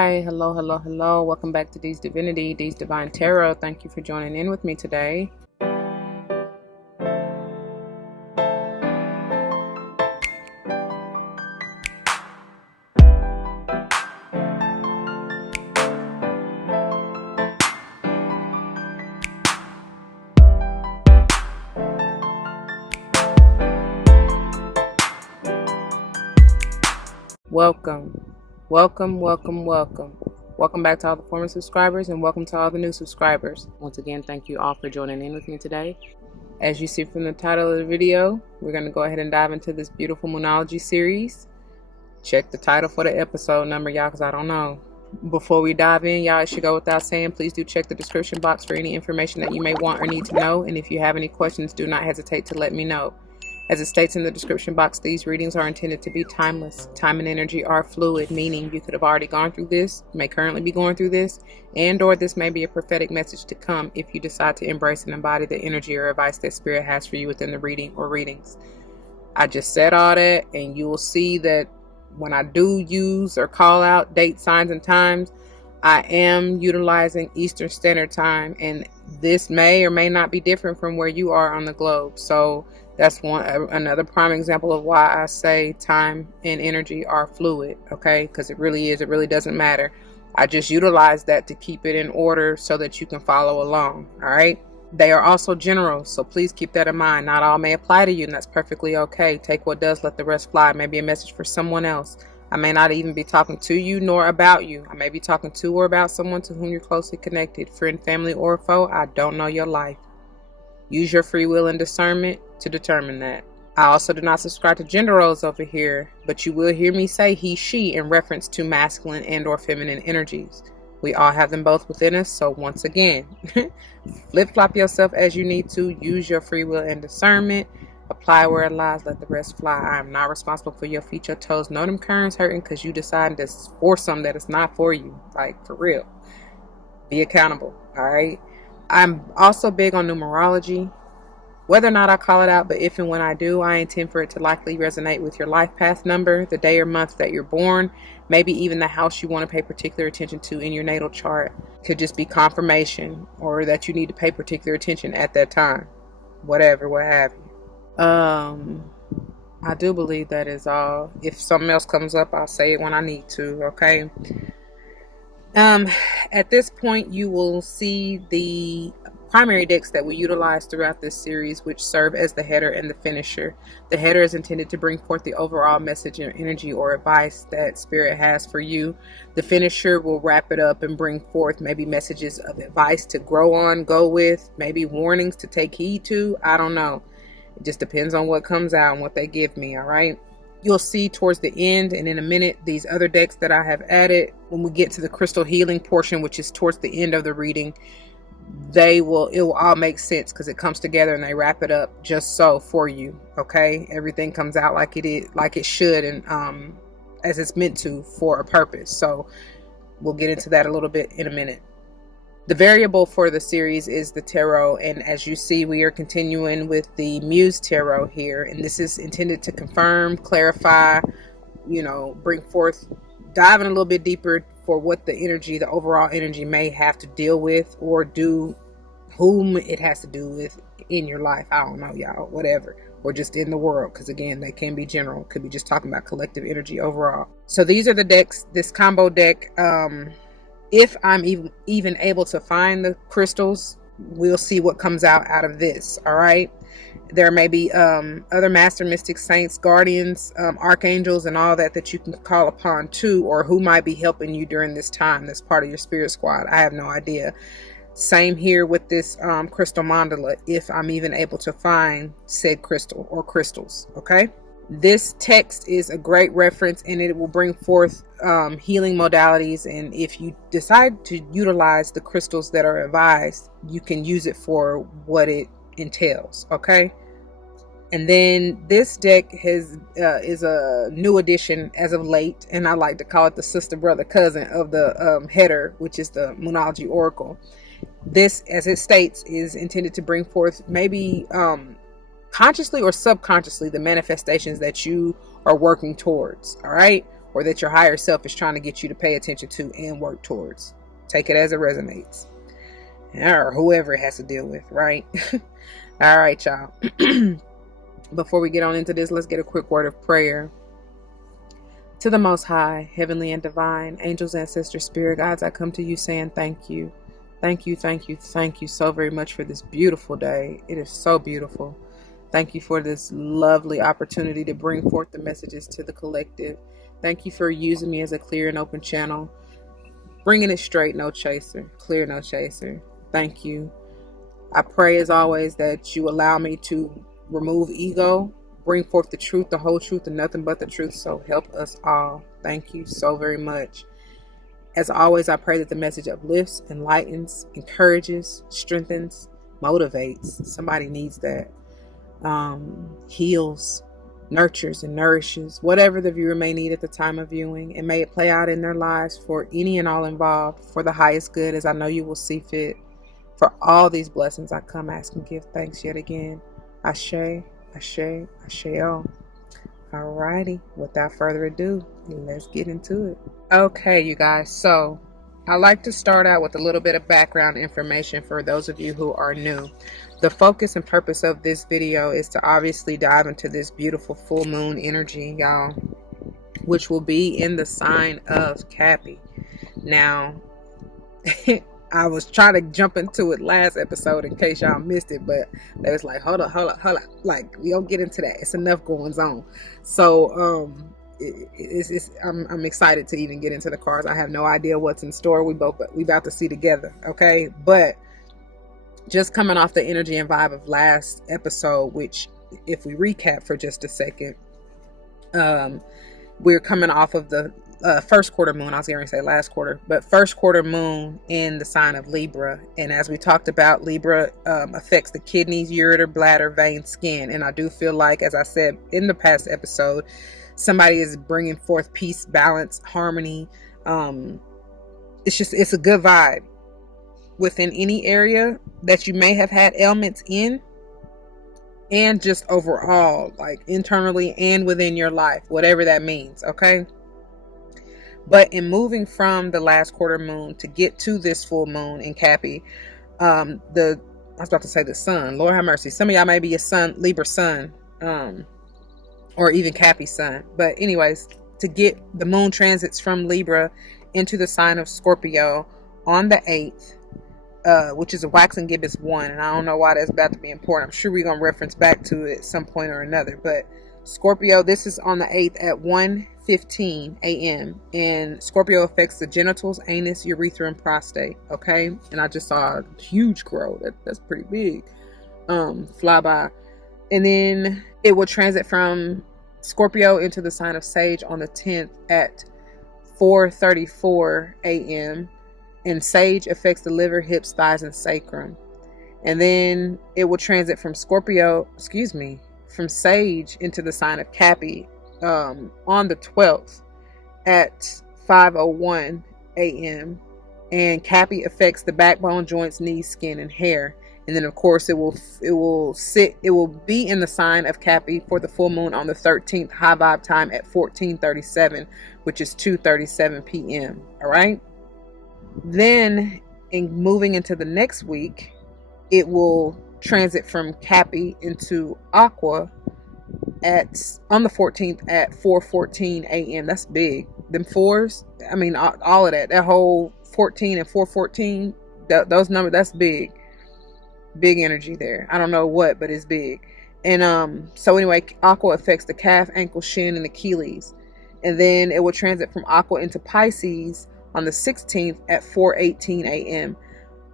Hi, hello, hello, hello. Welcome back to D's Divinity, D's Divine Tarot. Thank you for joining in with me today. Welcome back to all the former subscribers, and welcome to all the new subscribers. Once again, thank you all for joining in with me today. As you see from the title of the video, we're going to go ahead and dive into this beautiful Moonology series. Check the title for the episode number, y'all, because I don't know. Before we dive in, y'all, it should go without saying, please do check the description box for any information that you may want or need to know. And if you have any questions, do not hesitate to let me know. As it states in the description box, these readings are intended to be timeless. Time and energy are fluid, meaning you could have already gone through this, may currently be going through this, and or this may be a prophetic message to come if you decide to embrace and embody the energy or advice that Spirit has for you within the reading or readings. I just said all that, and you will see that when I do use or call out dates, signs, and times, I am utilizing Eastern Standard Time, and this may or may not be different from where you are on the globe. So that's another prime example of why I say time and energy are fluid, okay? Because it really is. It really doesn't matter. I just utilize that to keep it in order so that you can follow along, all right? They are also general, so please keep that in mind. Not all may apply to you, and that's perfectly okay. Take what does, let the rest fly. It may be a message for someone else. I may not even be talking to you nor about you. I may be talking to or about someone to whom you're closely connected, friend, family, or foe. I don't know your life. Use your free will and discernment to determine that. I also do not subscribe to gender roles over here, but you will hear me say he, she in reference to masculine and or feminine energies. We all have them both within us, so once again, flip-flop yourself as you need to. Use your free will and discernment. Apply where it lies, let the rest fly. I am not responsible for your feet, your toes, no them currents hurting because you decided to force something that is not for you. Like, for real. Be accountable, all right? I'm also big on numerology. Whether or not I call it out, but if and when I do, I intend for it to likely resonate with your life path number, the day or month that you're born, maybe even the house you want to pay particular attention to in your natal chart. Could just be confirmation or that you need to pay particular attention at that time. Whatever, what have you. I do believe that is all. If something else comes up, I'll say it when I need to, okay? At this point, you will see the primary decks that we utilize throughout this series, which serve as the header and the finisher. The header is intended to bring forth the overall message and energy or advice that Spirit has for you. The finisher will wrap it up and bring forth maybe messages of advice to grow on, go with, maybe warnings to take heed to. I don't know. It just depends on what comes out and what they give me, all right? You'll see towards the end and in a minute these other decks that I have added. When we get to the crystal healing portion, which is towards the end of the reading, it will all make sense because it comes together and they wrap it up just so for you, okay? Everything comes out like it should, and as it's meant to, for a purpose. So we'll get into that a little bit in a minute. The variable for the series is the tarot, and as you see, we are continuing with the Muse Tarot here, and this is intended to confirm, clarify, bring forth, dive in a little bit deeper for what the overall energy may have to deal with or do, whom it has to do with in your life. I don't know, y'all, whatever, or just in the world, because again, they can be general, could be just talking about collective energy overall. So these are the decks, this combo deck. If I'm even able to find the crystals, we'll see what comes out of this, all right? There may be other master mystics, saints, guardians, archangels, and all that you can call upon too, or who might be helping you during this time that's part of your spirit squad. I have no idea. Same here with this crystal mandala, if I'm even able to find said crystal or crystals, okay? This text is a great reference, and it will bring forth healing modalities, and if you decide to utilize the crystals that are advised, you can use it for what it entails, okay? And then this deck is a new addition as of late, and I like to call it the sister, brother, cousin of the header, which is the Moonology Oracle. This, as it states, is intended to bring forth maybe consciously or subconsciously the manifestations that you are working towards, all right? or that your higher self is trying to get you to pay attention to and work towards. Take it as it resonates, or whoever it has to deal with, right? All right, y'all. Before we get on into this, let's get a quick word of prayer. To the Most High, heavenly and divine, angels, ancestors, spirit guides, I come to you saying thank you. Thank you, thank you, thank you so very much for this beautiful day. It is so beautiful. Thank you for this lovely opportunity to bring forth the messages to the collective. Thank you for using me as a clear and open channel. Bringing it straight, no chaser. Clear, no chaser. Thank you. I pray as always that you allow me to remove ego, bring forth the truth, the whole truth, and nothing but the truth. So help us all. Thank you so very much. As always, I pray that the message uplifts, enlightens, encourages, strengthens, motivates. Somebody needs that. Heals, nurtures, and nourishes whatever the viewer may need at the time of viewing, and may it play out in their lives for any and all involved for the highest good, as I know you will see fit. For all these blessings I come, ask, and give thanks yet again. Ashe, ashe, ashe-o. Alrighty, without further ado, let's get into it. Okay, you guys, so I like to start out with a little bit of background information for those of you who are new. The focus and purpose of this video is to obviously dive into this beautiful full moon energy, y'all, which will be in the sign of Cappy. Now, I was trying to jump into it last episode in case y'all missed it, but they was like, hold up. Like, we don't get into that. It's enough going on. So, I'm excited to even get into the cards. I have no idea what's in store. We about to see together. Okay. But just coming off the energy and vibe of last episode, which if we recap for just a second, we're coming off of the first quarter moon. I was going to say last quarter, but first quarter moon in the sign of Libra. And as we talked about, Libra affects the kidneys, ureter, bladder, vein, skin. And I do feel like, as I said in the past episode, somebody is bringing forth peace, balance, harmony. It's a good vibe within any area that you may have had ailments in, and just overall, like internally and within your life, whatever that means. Okay. But in moving from the last quarter moon to get to this full moon in Cappy, I was about to say the sun, Lord have mercy. Some of y'all may be a sun, Libra sun, or even Cappy sun. But anyways, to get the moon transits from Libra into the sign of Scorpio on the 8th, which is a wax and gibbous 1. And I don't know why that's about to be important. I'm sure we're going to reference back to it at some point or another. But Scorpio, this is on the 8th at 1:15 a.m. And Scorpio affects the genitals, anus, urethra, and prostate. Okay. And I just saw a huge growth. That's pretty big. Fly by. And then it will transit from Scorpio into the sign of Sage on the 10th at 4:34 a.m. And Sage affects the liver, hips, thighs, and sacrum. And then it will transit from from Sage into the sign of Cappy on the 12th at 5:01 a.m. And Cappy affects the backbone, joints, knees, skin, and hair. And then of course it will be in the sign of Cappy for the full moon on the 13th, high vibe time at 14:37, which is 2:37 p.m. All right. Then in moving into the next week, it will transit from Cappy into Aqua on the 14th at 4:14 a.m. That's big. Them fours, I mean, all of that whole 14 and 4:14, those numbers, that's big. Big energy there. I don't know what, but it's big. And so anyway, Aqua affects the calf, ankle, shin, and Achilles. And then it will transit from Aqua into Pisces on the 16th at 4:18 a.m.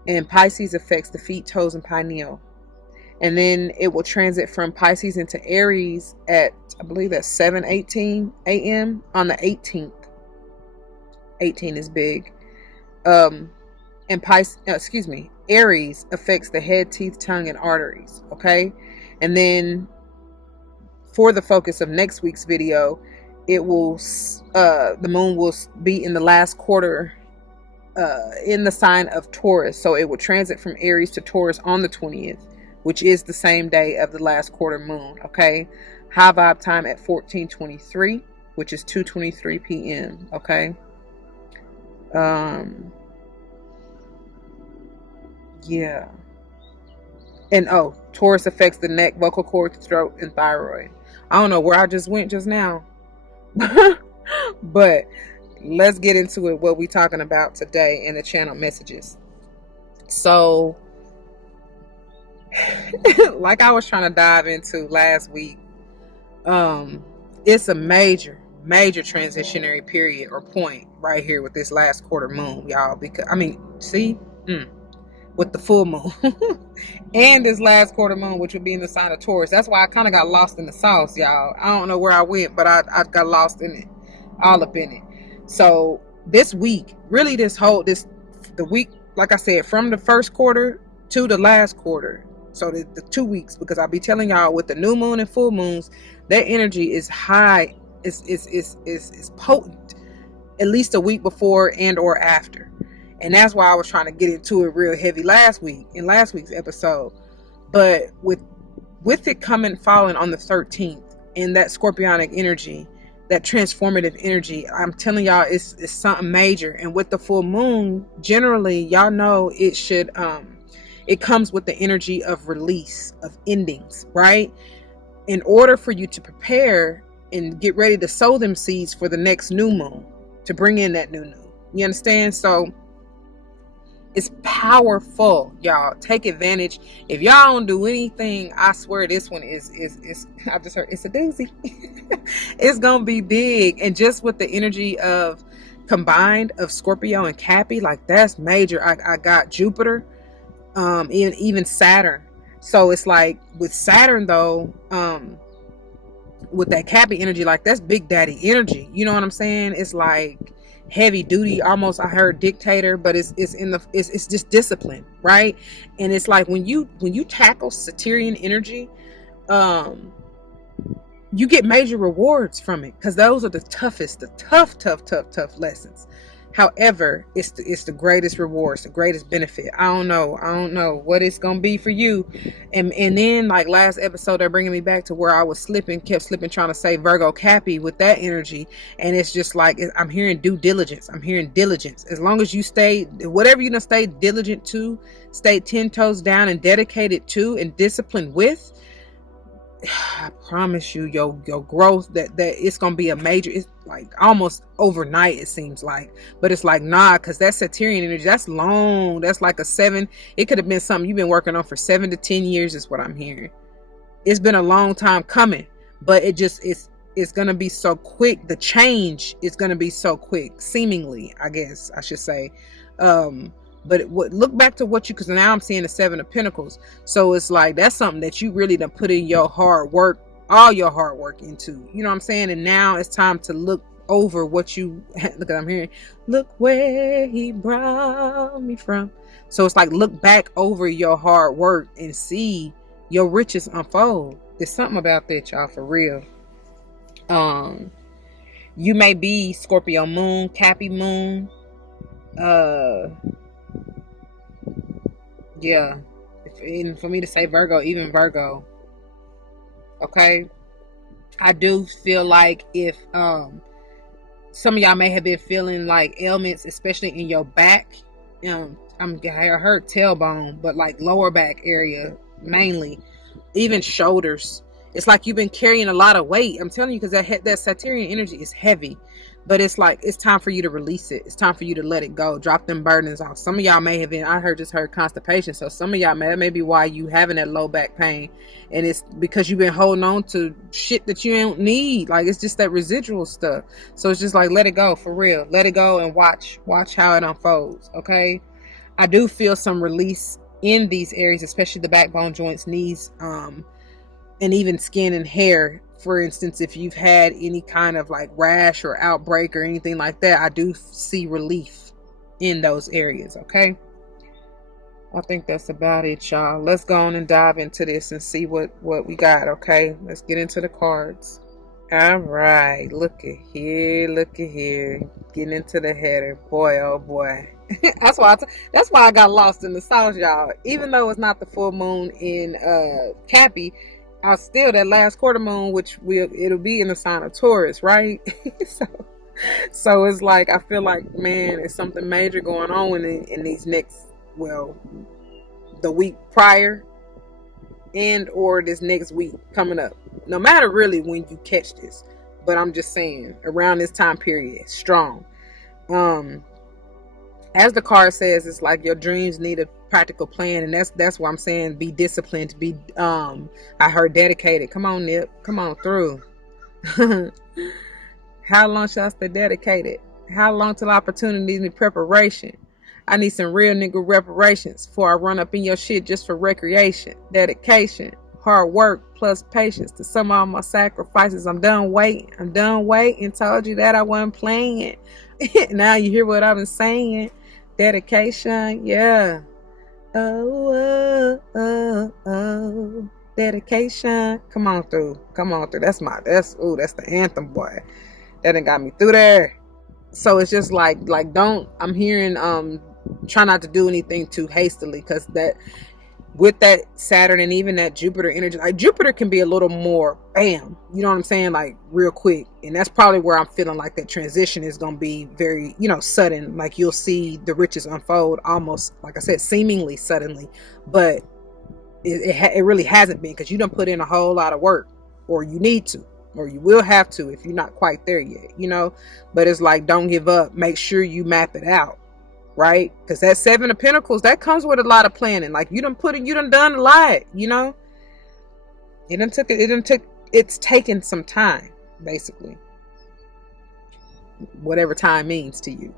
And Pisces affects the feet, toes, and pineal. And then it will transit from Pisces into Aries at, I believe that's 7:18 a.m. on the 18th. 18 is big. And Aries affects the head, teeth, tongue, and arteries. Okay. And then for the focus of next week's video, it will, the moon will be in the last quarter, in the sign of Taurus. So it will transit from Aries to Taurus on the 20th, which is the same day of the last quarter moon. Okay. High vibe time at 14:23. which is 2:23 p.m. Okay. Yeah. And Taurus affects the neck, vocal cords, throat, and thyroid. I don't know where I just went just now. But let's get into it, what we talking about today in the channel messages. So like I was trying to dive into last week, it's a major transitionary period or point right here with this last quarter moon, y'all, because I mean, see, with the full moon and this last quarter moon, which would be in the sign of Taurus. That's why I kind of got lost in the sauce, y'all. I don't know where I went, but I got lost in it, all up in it. So this week, really the week, like I said, from the first quarter to the last quarter, so the 2 weeks, because I'll be telling y'all with the new moon and full moons, their energy is high, is potent, at least a week before and or after. And that's why I was trying to get into it real heavy last week, in last week's episode. But with it falling on the 13th, and that scorpionic energy, that transformative energy, I'm telling y'all, it's something major. And with the full moon, generally, y'all know it should, it comes with the energy of release, of endings, right? In order for you to prepare and get ready to sow them seeds for the next new moon, to bring in that new moon. You understand? So it's powerful, y'all. Take advantage. If y'all don't do anything, I swear this one is I just heard it's a doozy. It's gonna be big. And just with the energy of combined of Scorpio and Cappy, like that's major. I got Jupiter, even Saturn. So it's like with Saturn though, with that Cappy energy, like that's big daddy energy. You know what I'm saying? It's like heavy duty, almost, I heard dictator, but it's just discipline, right? And it's like when you tackle Saturnian energy, you get major rewards from it, because those are the toughest, the tough lessons. However, it's the greatest rewards, the greatest benefit. I don't know what it's gonna be for you. And then like last episode, they're bringing me back to where I was kept slipping, trying to say Virgo Cappy with that energy. And it's just like, I'm hearing due diligence. I'm hearing diligence. As long as you stay, whatever you're gonna stay diligent to, stay 10 toes down and dedicated to and disciplined with, I promise you, your growth, that it's gonna be a major. It's like almost overnight, it seems like, but it's like, nah, because that Saturnian energy, that's long. That's like a 7. It could have been something you've been working on for 7 to 10 years, is what I'm hearing. It's been a long time coming, but it's gonna be so quick. The change is gonna be so quick, seemingly, I guess I should say. But look back to what you, because now I'm seeing the 7 of Pentacles. So it's like, that's something that you really done put in your hard work, all your hard work into. You know what I'm saying? And now it's time to look over what you, look at, I'm hearing, look where he brought me from. So it's like, look back over your hard work and see your riches unfold. There's something about that, y'all, for real. You may be Scorpio moon, Cappy moon, yeah, and for me to say Virgo, even Virgo. Okay, I do feel like if some of y'all may have been feeling like ailments, especially in your back. I heard tailbone, but like lower back area mainly, even shoulders. It's like you've been carrying a lot of weight. I'm telling you, because that Saturnian energy is heavy. But it's like, it's time for you to release it. It's time for you to let it go. Drop them burdens off. Some of y'all may have been, just heard constipation. So some of y'all that may be why you having that low back pain. And it's because you've been holding on to shit that you don't need. Like, it's just that residual stuff. So it's just like, let it go, for real. Let it go and watch how it unfolds. Okay. I do feel some release in these areas, especially the backbone, joints, knees, and even skin and hair. For instance, if you've had any kind of like rash or outbreak or anything like that, I do see relief in those areas. Okay. I think that's about it, y'all. Let's go on and dive into this and see what we got. Okay. Let's get into the cards. All right. Look at here. Getting into the header. Boy, oh boy. That's why I got lost in the sauce, y'all. Even though it's not the full moon in Cappy, still that last quarter moon, which it'll be in the sign of Taurus, right? So it's like, I feel like, man, it's something major going on in these next, well, the week prior and or this next week coming up. No matter really when you catch this, but I'm just saying around this time period, strong. As the card says, it's like your dreams need a practical plan, and that's why I'm saying be disciplined, be I heard dedicated. Come on, Nip, come on through. How long shall I stay dedicated? How long till opportunities need preparation? I need some real nigga reparations before I run up in your shit just for recreation. Dedication, hard work plus patience to some of my sacrifices. I'm done waiting. I'm done waiting. Told you that I wasn't playing. Now you hear what I've been saying. Dedication, yeah. Oh. Dedication. Come on through. Come on through. That's the anthem, boy. That done got me through there. So it's just like don't, I'm hearing try not to do anything too hastily, because that with that Saturn and even that Jupiter energy, like Jupiter can be a little more bam, you know what I'm saying, like real quick. And that's probably where I'm feeling like that transition is going to be very, sudden. Like you'll see the riches unfold almost, like I said, seemingly suddenly, but it really hasn't been, because you done put in a whole lot of work, or you need to, or you will have to if you're not quite there yet, but it's like, don't give up. Make sure you map it out, right? Because that Seven of Pentacles, that comes with a lot of planning. Like you done done a lot, it's taken some time, basically, whatever time means to you,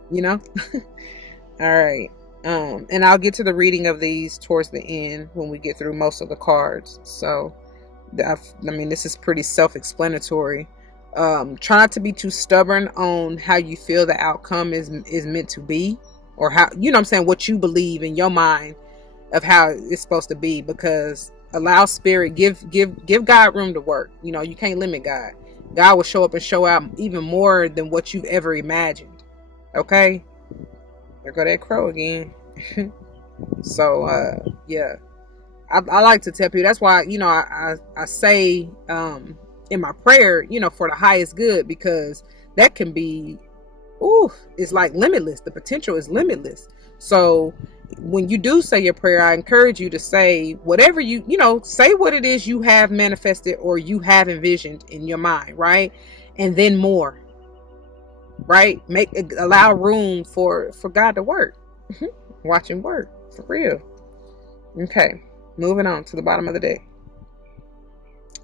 all right. And I'll get to the reading of these towards the end when we get through most of the cards. So I mean, this is pretty self-explanatory. Try not to be too stubborn on how you feel the outcome is meant to be, or how, what you believe in your mind of how it's supposed to be, because allow spirit, give God room to work. You can't limit God. God will show up and show out even more than what you've ever imagined. Okay, there go that crow again. So yeah, I like to tell people, that's why I say in my prayer, for the highest good, because that can be, it's like limitless. The potential is limitless. So when you do say your prayer, I encourage you to say whatever say what it is you have manifested or you have envisioned in your mind, right? And then more, right? Allow room for God to work. Watch him work, for real. Okay, moving on to the bottom of the day.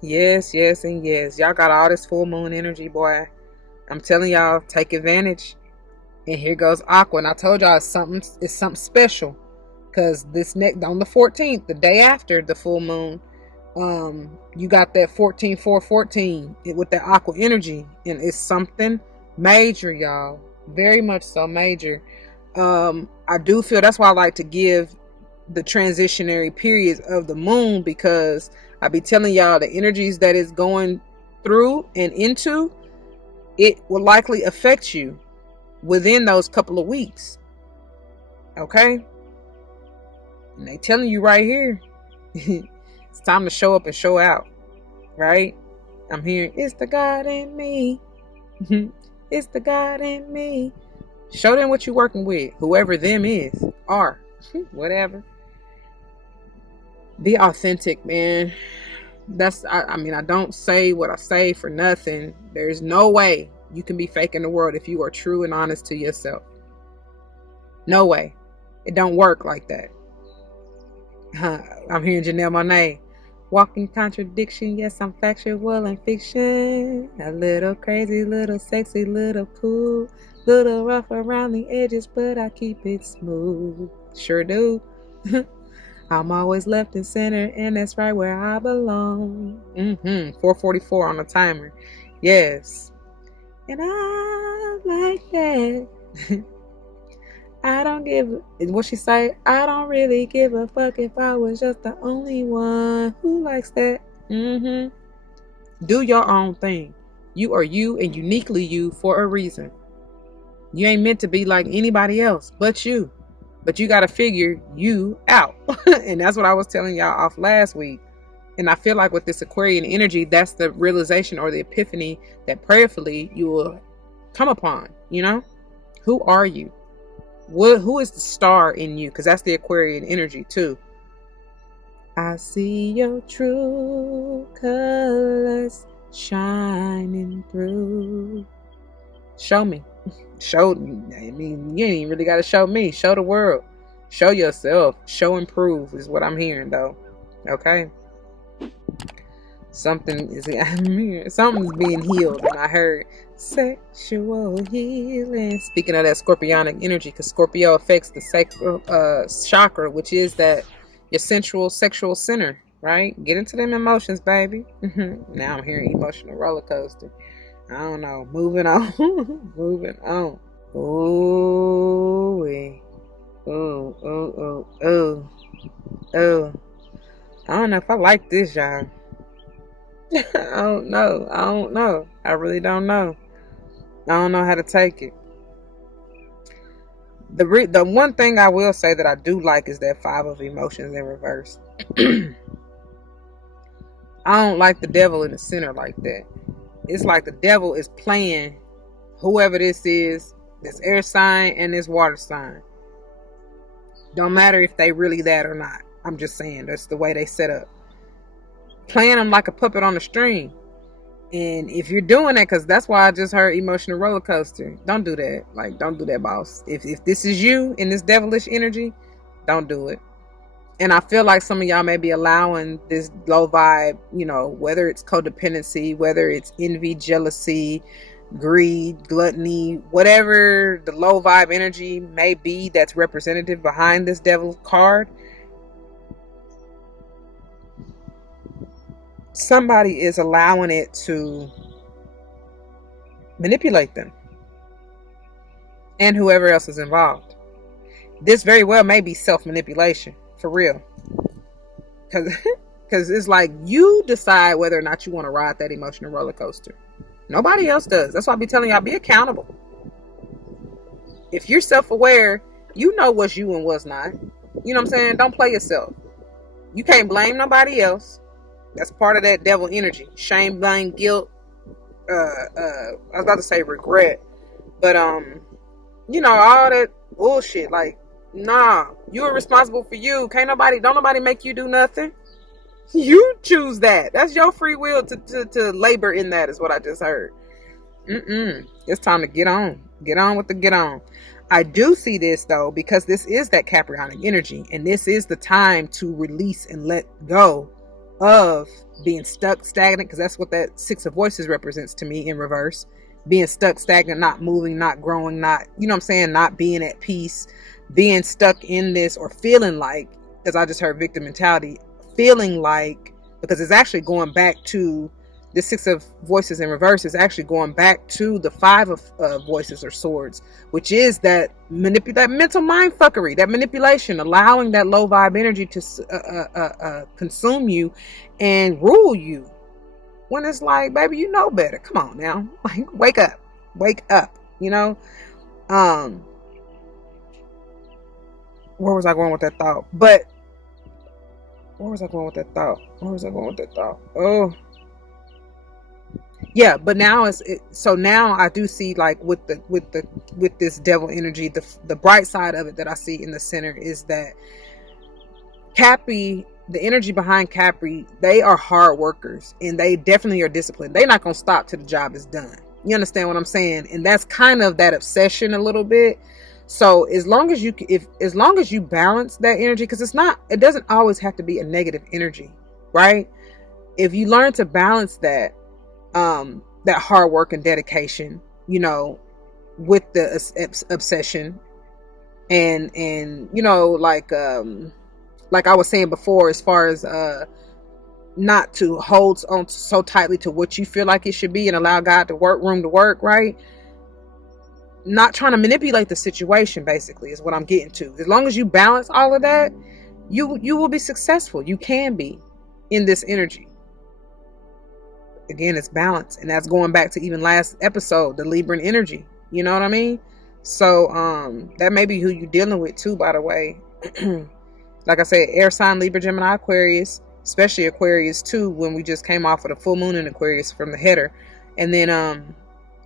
Yes, and yes. Y'all got all this full moon energy, boy. I'm telling y'all, take advantage. And here goes Aqua. And I told y'all it's something special. Because on the 14th, the day after the full moon, you got that 14-4-14 with that Aqua energy. And it's something major, y'all. Very much so major. I do feel that's why I like to give the transitionary periods of the moon, because I be telling y'all the energies that it's going through and into, it will likely affect you within those couple of weeks. Okay? And they telling you right here, it's time to show up and show out. Right? I'm hearing, it's the God in me. It's the God in me. Show them what you're working with, whoever them is, are, whatever. Be authentic, man. I mean, I don't say what I say for nothing. There's no way you can be fake in the world if you are true and honest to yourself. No way. It don't work like that. I'm hearing Janelle Monáe. Walking contradiction, yes, I'm factual and fiction. A little crazy, little sexy, little cool. Little rough around the edges, but I keep it smooth. Sure do. I'm always left and center, and that's right where I belong. 4:44 on the timer. Yes. And I like that. I don't give, what she say? I don't really give a fuck if I was just the only one who likes that. Do your own thing. You are you and uniquely you for a reason. You ain't meant to be like anybody else but you. But you got to figure you out. And that's what I was telling y'all off last week. And I feel like with this Aquarian energy, that's the realization or the epiphany that prayerfully you will come upon, you know? Who are you? Who is the star in you? Because that's the Aquarian energy too. I see your true colors shining through. Show me. I mean, you ain't really got to show me. Show the world. Show yourself. Show and prove is what I'm hearing, though. Okay? Something's being healed, and I heard sexual healing. Speaking of that scorpionic energy, because Scorpio affects the sacral chakra, which is that your sensual sexual center, right? Get into them emotions, baby. Now I'm hearing emotional roller coaster. I don't know. Moving on. Moving on. Ooh, oh. I don't know if I like this, y'all. I don't know. I really don't know. I don't know how to take it. The one thing I will say that I do like is that 5 of emotions in reverse. I don't like the devil in the center like that. It's like the devil is playing whoever this is, this air sign and this water sign. Don't matter if they really that or not. I'm just saying that's the way they set up. Playing them like a puppet on a string. And if you're doing that, because that's why I just heard emotional roller coaster, don't do that. Like, don't do that, boss. If this is you in this devilish energy, don't do it. And I feel like some of y'all may be allowing this low vibe, you know, whether it's codependency, whether it's envy, jealousy, greed, gluttony, whatever the low vibe energy may be that's representative behind this devil card. Somebody is allowing it to manipulate them and whoever else is involved. This very well may be self-manipulation, for real. Because it's like you decide whether or not you want to ride that emotional roller coaster. Nobody else does. That's why I be telling y'all, be accountable. If you're self-aware, you know what's you and what's not. You know what I'm saying? Don't play yourself. You can't blame nobody else. That's part of that devil energy. Shame, blame, guilt. I was about to say regret. But, you know, all that bullshit. Like, nah, you are responsible for you. Don't nobody make you do nothing. You choose that. That's your free will to labor in that, is what I just heard. It's time to get on. Get on with the get on. I do see this, though, because this is that Capricornic energy. And this is the time to release and let go of being stuck, stagnant, because that's what that 6 of voices represents to me in reverse. Being stuck, stagnant, not moving, not growing, not, you know what I'm saying, not being at peace, being stuck in this, or feeling like, because I just heard victim mentality, feeling like, because it's actually going back to the 6 of voices in reverse, is actually going back to the 5 of voices or swords, which is that mental mind fuckery, that manipulation, allowing that low vibe energy to consume you and rule you. When it's like, baby, you know better. Come on now, like, wake up. You know. Where was I going with that thought? Oh. Yeah, but now so now I do see, like, with this devil energy, the bright side of it that I see in the center is that Capri, the energy behind Capri, they are hard workers and they definitely are disciplined. They're not gonna stop till the job is done. You understand what I'm saying? And that's kind of that obsession a little bit. So as long as you balance that energy, because it doesn't always have to be a negative energy, right? If you learn to balance that hard work and dedication, you know, with the obsession and you know, like I was saying before, as far as not to hold on so tightly to what you feel like it should be and allow God to room to work, right? Not trying to manipulate the situation, basically, is what I'm getting to. As long as you balance all of that, you will be successful. You can be in this energy. Again, it's balance, and that's going back to even last episode, the Libran energy. You know what I mean? So that may be who you're dealing with too, by the way. Like I said, air sign, Libra, Gemini, Aquarius, especially Aquarius too, when we just came off of the full moon in Aquarius from the header. And then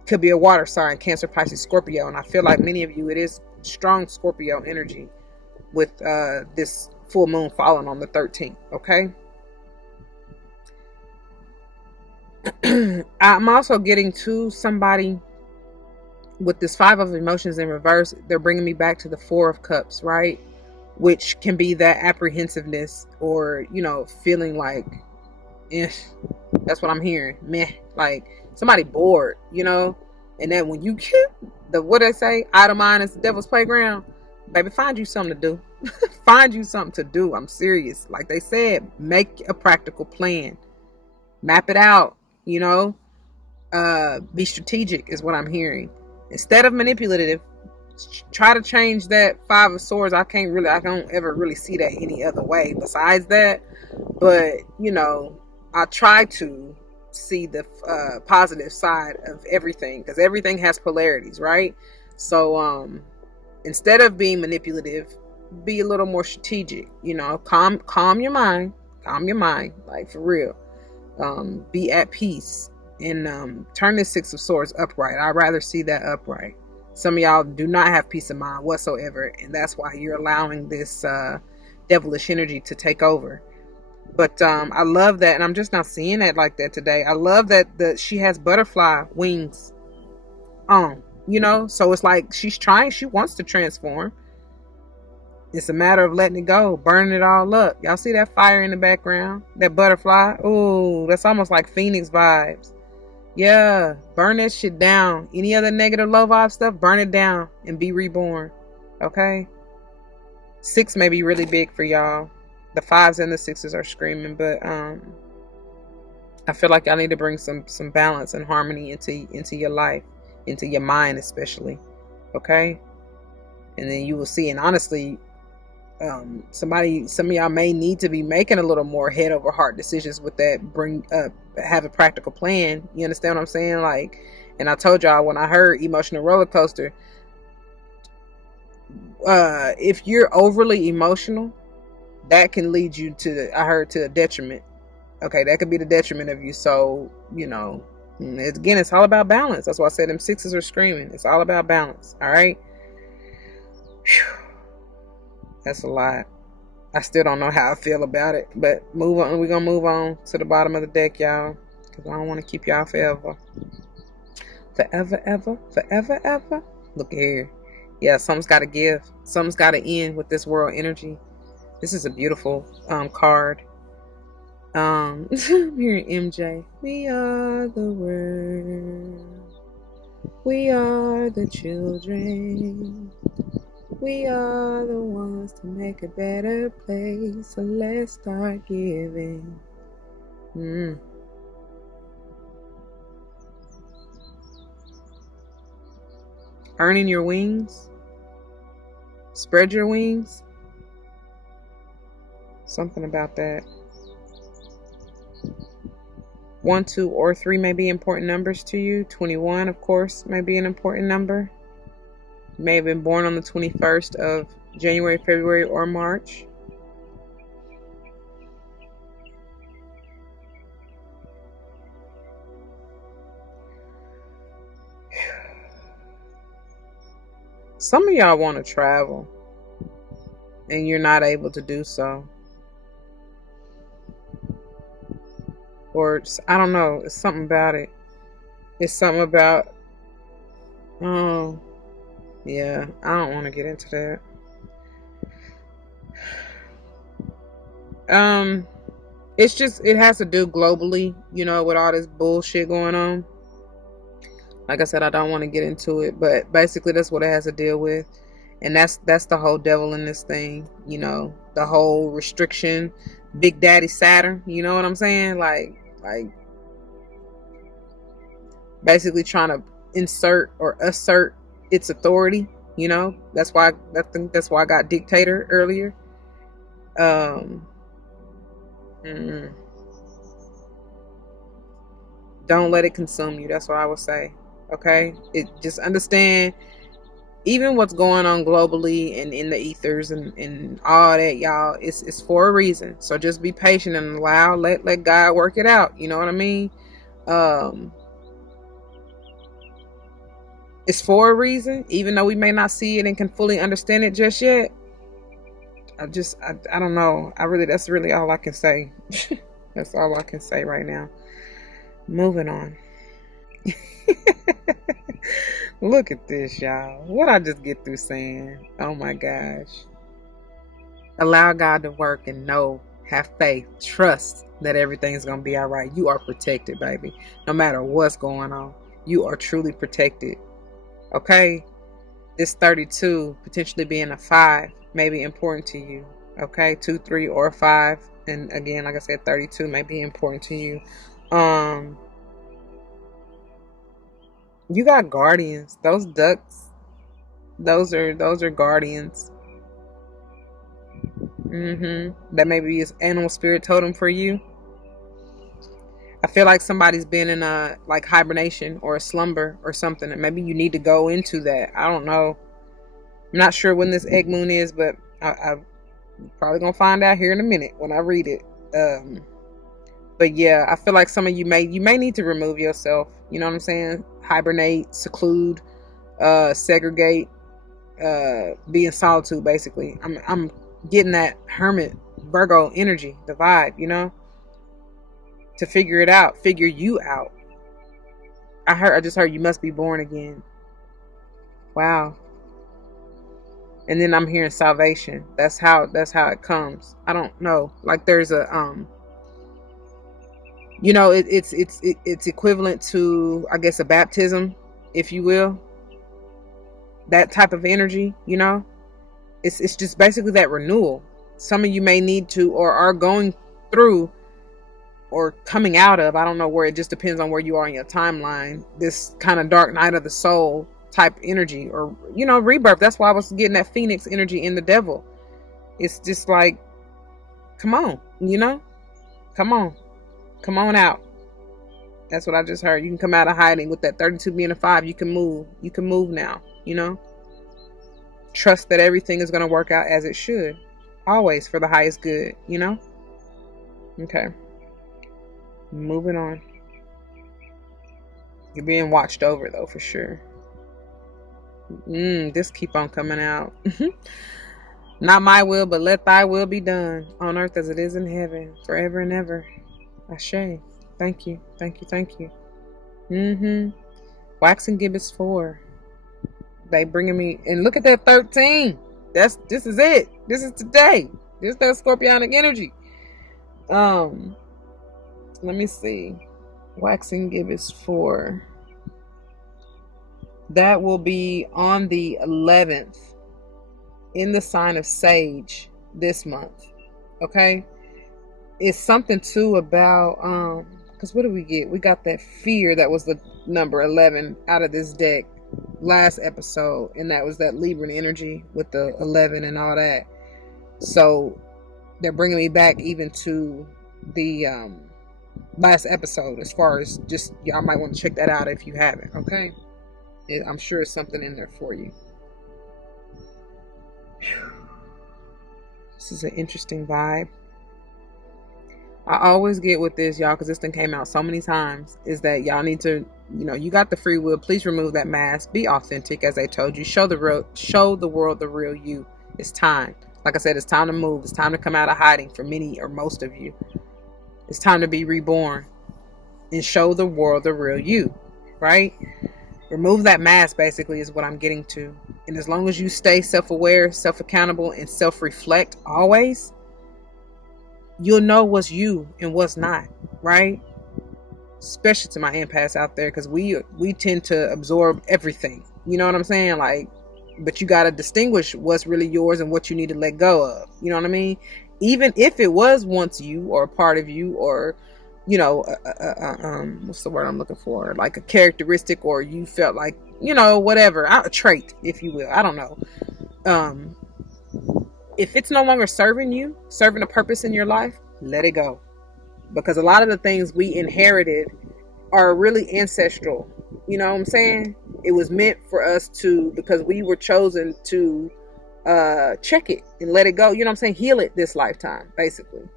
could be a water sign, Cancer, Pisces, Scorpio. And I feel like many of you, it is strong Scorpio energy with this full moon falling on the 13th. Okay. I'm also getting to somebody with this 5 of emotions in reverse. They're bringing me back to the 4 of cups, right? Which can be that apprehensiveness, or, you know, feeling like, that's what I'm hearing. Meh, like somebody bored, you know? And then when you get what they say, idle mind is the devil's playground. Baby, find you something to do. Find you something to do. I'm serious. Like they said, make a practical plan. Map it out, you know? Be strategic is what I'm hearing. Instead of manipulative, try to change that 5 of swords. I don't ever really see that any other way besides that. But, you know, I try to see the positive side of everything, because everything has polarities, right? So instead of being manipulative, be a little more strategic, you know. Calm your mind, like for real. Be at peace, and turn this 6 of swords upright. I'd rather see that upright. Some of y'all do not have peace of mind whatsoever, and that's why you're allowing this devilish energy to take over. But I love that, and I'm just not seeing it like that today. I love that she has butterfly wings on, you know? So it's like she wants to transform. It's a matter of letting it go, burning it all up. Y'all see that fire in the background? That butterfly? Ooh, that's almost like Phoenix vibes. Yeah, burn that shit down. Any other negative low vibe stuff, burn it down and be reborn. Okay? 6 may be really big for y'all. The 5s and the 6s are screaming, but I feel like y'all need to bring some balance and harmony into your life, into your mind especially. Okay? And then you will see. And honestly, some of y'all may need to be making a little more head over heart decisions with that. Have a practical plan. You understand what I'm saying? Like, and I told y'all when I heard emotional roller coaster, if you're overly emotional, that can lead you to a detriment. Okay, that could be the detriment of you. So, you know, it's all about balance. That's why I said them 6s are screaming. It's all about balance. All right. Whew. That's a lot. I still don't know how I feel about it, but move on. We're gonna move on to the bottom of the deck, y'all, because I don't want to keep y'all forever. Forever. Look here. Yeah, something's got to give. Something's got to end with this world energy. This is a beautiful card. I'm hearing MJ. We are the world. We are the children. We are the ones to make a better place. So let's start giving. Earning your wings. Spread your wings. Something about that. 1, 2, or 3 may be important numbers to you. 21, of course, may be an important number. You may have been born on the 21st of January, February, or March. Some of y'all want to travel and you're not able to do so. Or I don't know, it's something about it. It's something about, oh, yeah, I don't want to get into that. It's just, it has to do globally, you know, with all this bullshit going on. Like I said, I don't want to get into it, but basically that's what it has to deal with. And that's the whole devil in this thing, you know, the whole restriction, Big Daddy Saturn, you know what I'm saying? Like basically trying to insert or assert its authority, you know. That's why I got dictator earlier. Don't let it consume you. That's what I would say. Okay, it just understand even what's going on globally and in the ethers and all that, y'all, it's for a reason. So just be patient and let God work it out. You know what I mean? It's for a reason, even though we may not see it and can fully understand it just yet. I don't know. That's really all I can say. That's all I can say right now. Moving on. Look at this, y'all. What I just get through saying. Oh my gosh. Allow God to work and have faith, trust that everything's going to be all right. You are protected, baby. No matter what's going on, you are truly protected. Okay? This 32 potentially being a 5 may be important to you. Okay? 2, 3, or 5. And again, like I said, 32 may be important to you. You got guardians. Those ducks, those are guardians. That may be his animal spirit totem for you. I feel like somebody's been in a like hibernation or a slumber or something, and maybe you need to go into that. I don't know. I'm not sure when this egg moon is, but I'm probably gonna find out here in a minute when I read it. But yeah, I feel like some of you may need to remove yourself. You know what I'm saying? Hibernate, seclude, segregate, be in solitude. Basically, I'm getting that Hermit Virgo energy, the vibe. You know, to figure it out, figure you out. I just heard you must be born again. Wow. And then I'm hearing salvation. That's how it comes. I don't know. Like there's a you know, it's equivalent to, I guess, a baptism, if you will. That type of energy, you know. It's just basically that renewal. Some of you may need to or are going through or coming out of, I don't know where, it just depends on where you are in your timeline, this kind of dark night of the soul type energy, or, you know, rebirth. That's why I was getting that Phoenix energy in the devil. It's just like, come on, you know, come on out. That's what I just heard. You can come out of hiding with that 32 being a 5. You can move now, you know. Trust that everything is going to work out as it should, always for the highest good, you know. Okay, moving on. You're being watched over though, for sure. This keep on coming out. Not my will, but let thy will be done on earth as it is in heaven, forever and ever. Ashe. Thank you. Wax and gibbous 4. They bringing me, and look at that 13. This is it. This is today. This is that scorpionic energy. Let me see. Wax and gibbous 4. That will be on the 11th in the sign of Sage this month. Okay? It's something too about because what did we get? We got that fear that was the number 11 out of this deck last episode, and that was that Libran energy with the 11 and all that. So they're bringing me back even to the last episode, as far as just, y'all might want to check that out if you haven't. Okay, I'm sure it's something in there for you. This is an interesting vibe. I always get with this, y'all, because this thing came out so many times, is that y'all need to, you know, you got the free will. Please remove that mask. Be authentic, as I told you. Show the world the real you. It's time. Like I said, it's time to move. It's time to come out of hiding for many or most of you. It's time to be reborn and show the world the real you, right? Remove that mask, basically, is what I'm getting to. And as long as you stay self-aware, self-accountable, and self-reflect always, you'll know what's you and what's not, right? Especially to my empaths out there, because we tend to absorb everything. You know what I'm saying? Like, but you got to distinguish what's really yours and what you need to let go of. You know what I mean? Even if it was once you, or a part of you, or, you know, what's the word I'm looking for? Like a characteristic, or you felt like, you know, whatever, a trait, if you will. I don't know. If it's no longer serving a purpose in your life, let it go. Because a lot of the things we inherited are really ancestral. You know what I'm saying? It was meant for us to, because we were chosen to check it and let it go. You know what I'm saying? Heal it this lifetime, basically.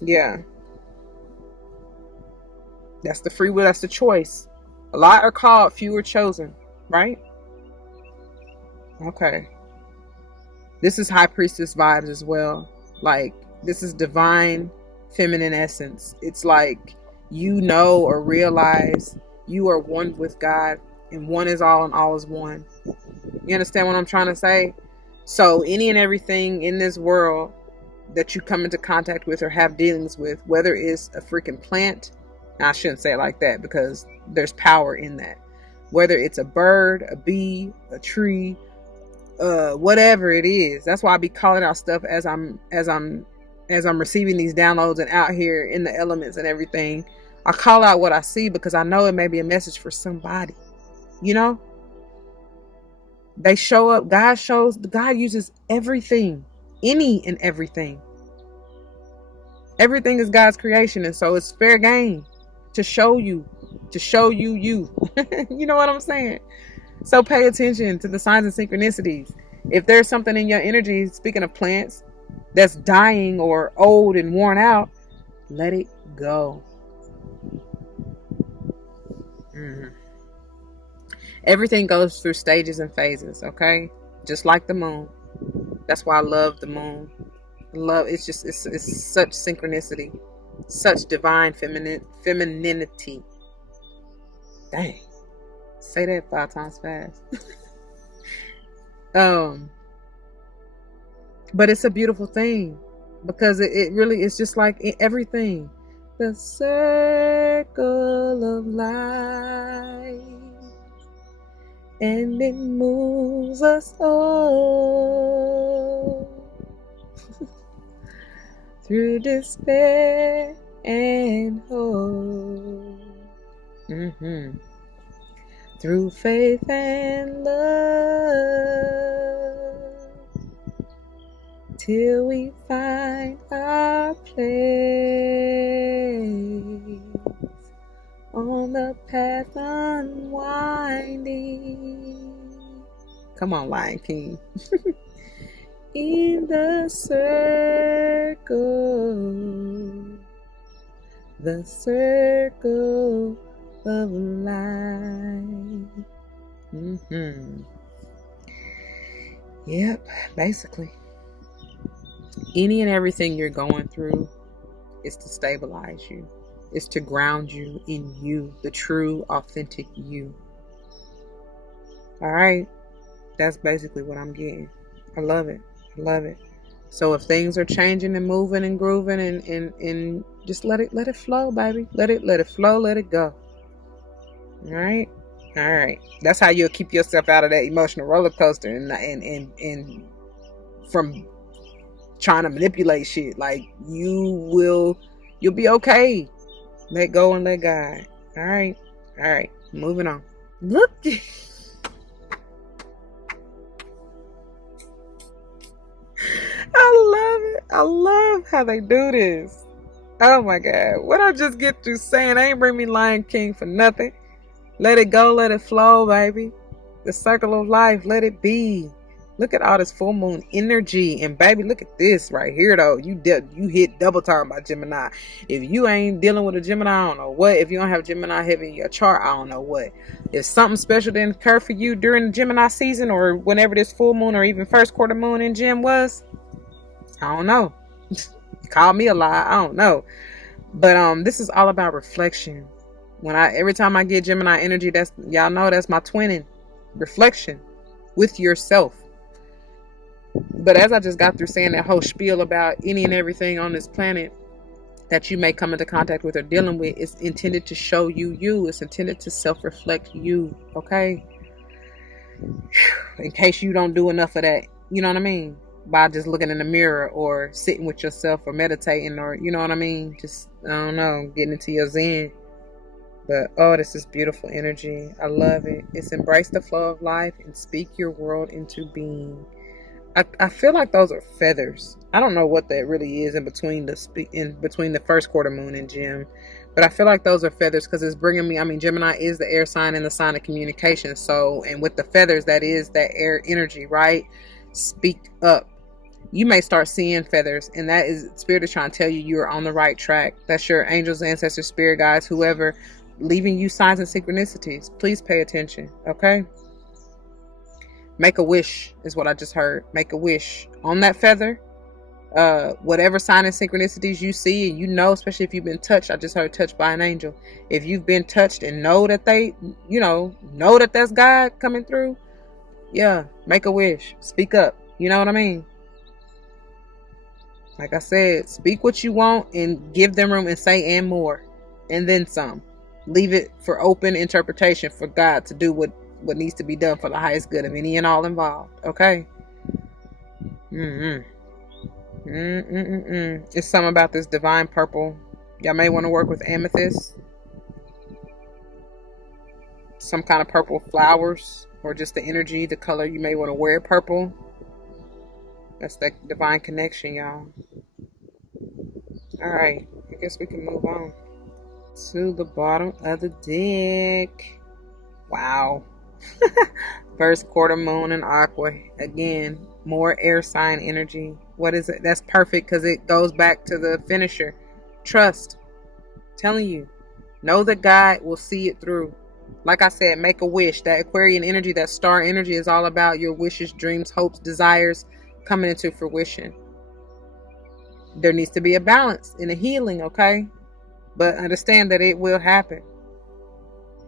Yeah. That's the free will. That's the choice. A lot are called, few are chosen, right? Okay. This is High Priestess vibes as well. Like, this is divine feminine essence. It's like, you know, or realize you are one with God, and one is all and all is one. You understand what I'm trying to say? So any and everything in this world that you come into contact with or have dealings with, whether it's a freaking plant, I shouldn't say it like that because there's power in that. Whether it's a bird, a bee, a tree, whatever it is. That's why I be calling out stuff as I'm receiving these downloads and out here in the elements and everything. I call out what I see because I know it may be a message for somebody. You know? They show up. God uses everything. Any and everything. Everything is God's creation, and so it's fair game to show you you. You know what I'm saying? So pay attention to the signs and synchronicities. If there's something in your energy, speaking of plants, that's dying or old and worn out, let it go. Everything goes through stages and phases, okay? Just like the moon. That's why I love the moon. It's such synchronicity, such divine femininity. Dang, say that 5 times fast. But it's a beautiful thing because it really is just like everything. The circle of life, and it moves us all through despair and hope, through faith and love, till we find our place on the path unwinding. Come on, Lion King. In the circle of life. Yep, basically. Any and everything you're going through is to stabilize you. It's to ground you in you, the true, authentic you. All right? That's basically what I'm getting. I love it. I love it. So if things are changing and moving and grooving and just let it flow, baby. Let it flow, let it go. All right? All right. That's how you'll keep yourself out of that emotional roller coaster and from trying to manipulate shit. Like you'll be okay. Let go and let God. All right. All right. Moving on. Look. I love it. I love how they do this. Oh my God. What I just get through saying, I ain't bring me Lion King for nothing. Let it go. Let it flow, baby. The circle of life. Let it be. Look at all this full moon energy. And baby, look at this right here though. You hit double time by Gemini. If you ain't dealing with a Gemini, I don't know what. If you don't have Gemini heavy in your chart, I don't know what. If something special didn't occur for you during the Gemini season or whenever this full moon or even first quarter moon in Gem was, I don't know. Call me a lie. I don't know. But this is all about reflection. Every time I get Gemini energy, that's, y'all know, that's my twinning. Reflection with yourself. But as I just got through saying that whole spiel about any and everything on this planet that you may come into contact with or dealing with, is intended to show you you. It's intended to self-reflect you. Okay? In case you don't do enough of that. You know what I mean? By just looking in the mirror or sitting with yourself or meditating or, you know what I mean? Just, I don't know, getting into your zen. But, oh, this is beautiful energy. I love it. It's embrace the flow of life and speak your world into being. I feel like those are feathers. I don't know what that really is in between the first quarter moon and Gem. But I feel like those are feathers because it's bringing me, I mean, Gemini is the air sign and the sign of communication. So, and with the feathers, that is that air energy, right? Speak up. You may start seeing feathers, and that is Spirit is trying to tell you you are on the right track. That's your angels, ancestors, spirit guides, whoever, leaving you signs and synchronicities. Please pay attention, okay? Make a wish is what I just heard. Make a wish on that feather. Whatever sign and synchronicities you see, and you know, especially if you've been touched. I just heard touched by an angel. If you've been touched and know that they, know that that's God coming through, yeah, make a wish. Speak up. You know what I mean? Like I said, speak what you want and give them room and say and more. And then some. Leave it for open interpretation for God to do what needs to be done for the highest good of any and all involved. Okay? It's something about this divine purple. Y'all may want to work with amethyst. Some kind of purple flowers. Or just the energy, the color. You may want to wear purple. That's that divine connection, y'all. Alright. I guess we can move on to the bottom of the deck. Wow. First quarter moon and aqua. Again, more air sign energy. What is it? That's perfect because it goes back to the finisher. Trust. Telling you. Know that God will see it through. Like I said, make a wish. That Aquarian energy, that star energy is all about your wishes, dreams, hopes, desires coming into fruition. There needs to be a balance and a healing, okay? But understand that it will happen.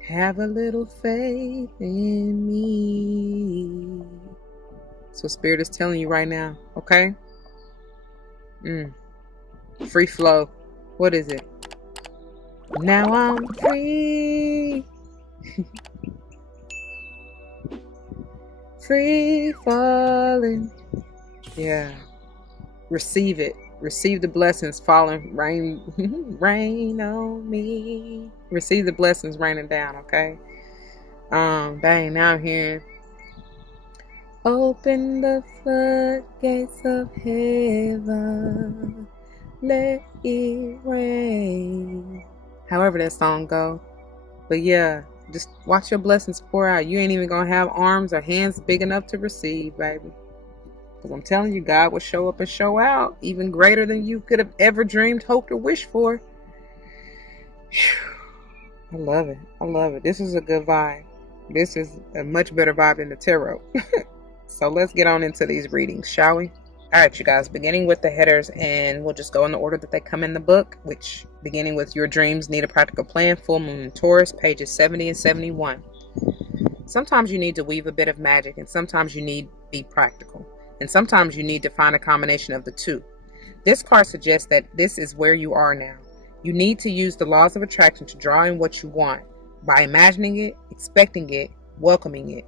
Have a little faith in me. That's what Spirit is telling you right now, okay? Free flow. What is it? Now I'm free. Free falling. Yeah. Receive it. Receive the blessings falling. Rain on me. Receive the blessings raining down, okay? Bang, now I'm hearing. Open the floodgates of heaven. Let it rain. However that song go. But yeah, just watch your blessings pour out. You ain't even gonna have arms or hands big enough to receive, baby. Because I'm telling you, God will show up and show out even greater than you could have ever dreamed, hoped, or wished for. I love it. I love it. This is a good vibe. This is a much better vibe than the tarot. So let's get on into these readings, shall we? All right, you guys, beginning with the headers, and we'll just go in the order that they come in the book, which beginning with Your Dreams Need a Practical Plan, Full Moon in Taurus, pages 70 and 71. Sometimes you need to weave a bit of magic, and sometimes you need to be practical. And sometimes you need to find a combination of the two. This card suggests that this is where you are now. You need to use the laws of attraction to draw in what you want by imagining it, expecting it, welcoming it.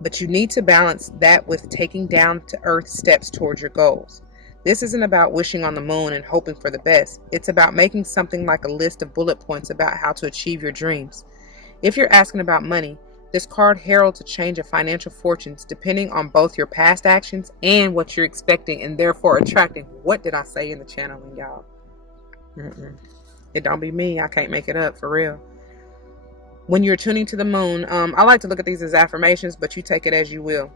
But you need to balance that with taking down to earth steps towards your goals. This isn't about wishing on the moon and hoping for the best. It's about making something like a list of bullet points about how to achieve your dreams. If you're asking about money, this card heralds a change of financial fortunes depending on both your past actions and what you're expecting and therefore attracting. What did I say in the channeling, y'all? It don't be me. I can't make it up, for real. When you're tuning to the moon, I like to look at these as affirmations, but you take it as you will.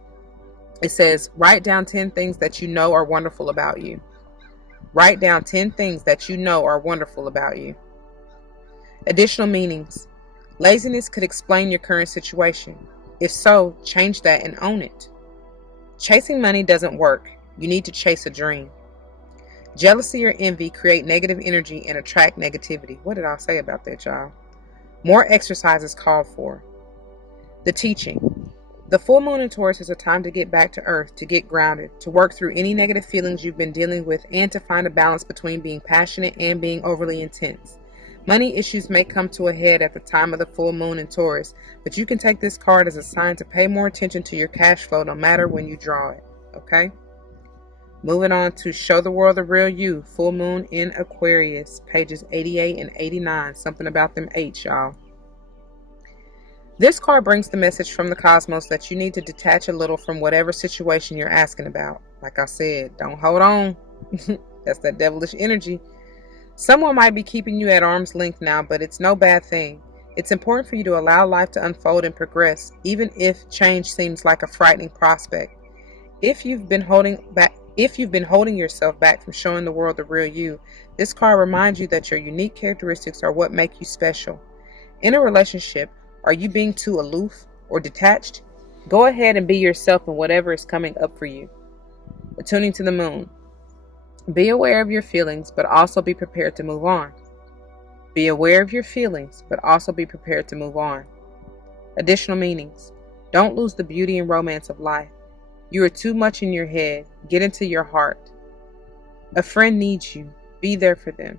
It says, write down 10 things that you know are wonderful about you. Write down 10 things that you know are wonderful about you. Additional meanings. Laziness could explain your current situation. If so, change that and own it. Chasing money doesn't work. You need to chase a dream. Jealousy or envy create negative energy and attract negativity. What did I say about that, y'all? More exercise is called for. The teaching. The full moon in Taurus is a time to get back to earth, to get grounded, to work through any negative feelings you've been dealing with, and to find a balance between being passionate and being overly intense. Money issues may come to a head at the time of the full moon in Taurus, but you can take this card as a sign to pay more attention to your cash flow no matter when you draw it. Okay? Moving on to Show the World the Real You, full moon in Aquarius, pages 88 and 89. Something about them 8, y'all. This card brings the message from the cosmos that you need to detach a little from whatever situation you're asking about. Like I said, don't hold on. That's that devilish energy. Someone might be keeping you at arm's length now, but it's no bad thing. It's important for you to allow life to unfold and progress, even if change seems like a frightening prospect. If you've been holding yourself back from showing the world the real you, this card reminds you that your unique characteristics are what make you special. In a relationship, are you being too aloof or detached? Go ahead and be yourself in whatever is coming up for you. Attuning to the moon. Be aware of your feelings, but also be prepared to move on. Be aware of your feelings, but also be prepared to move on. Additional meanings. Don't lose the beauty and romance of life. You are too much in your head. Get into your heart. A friend needs you. Be there for them.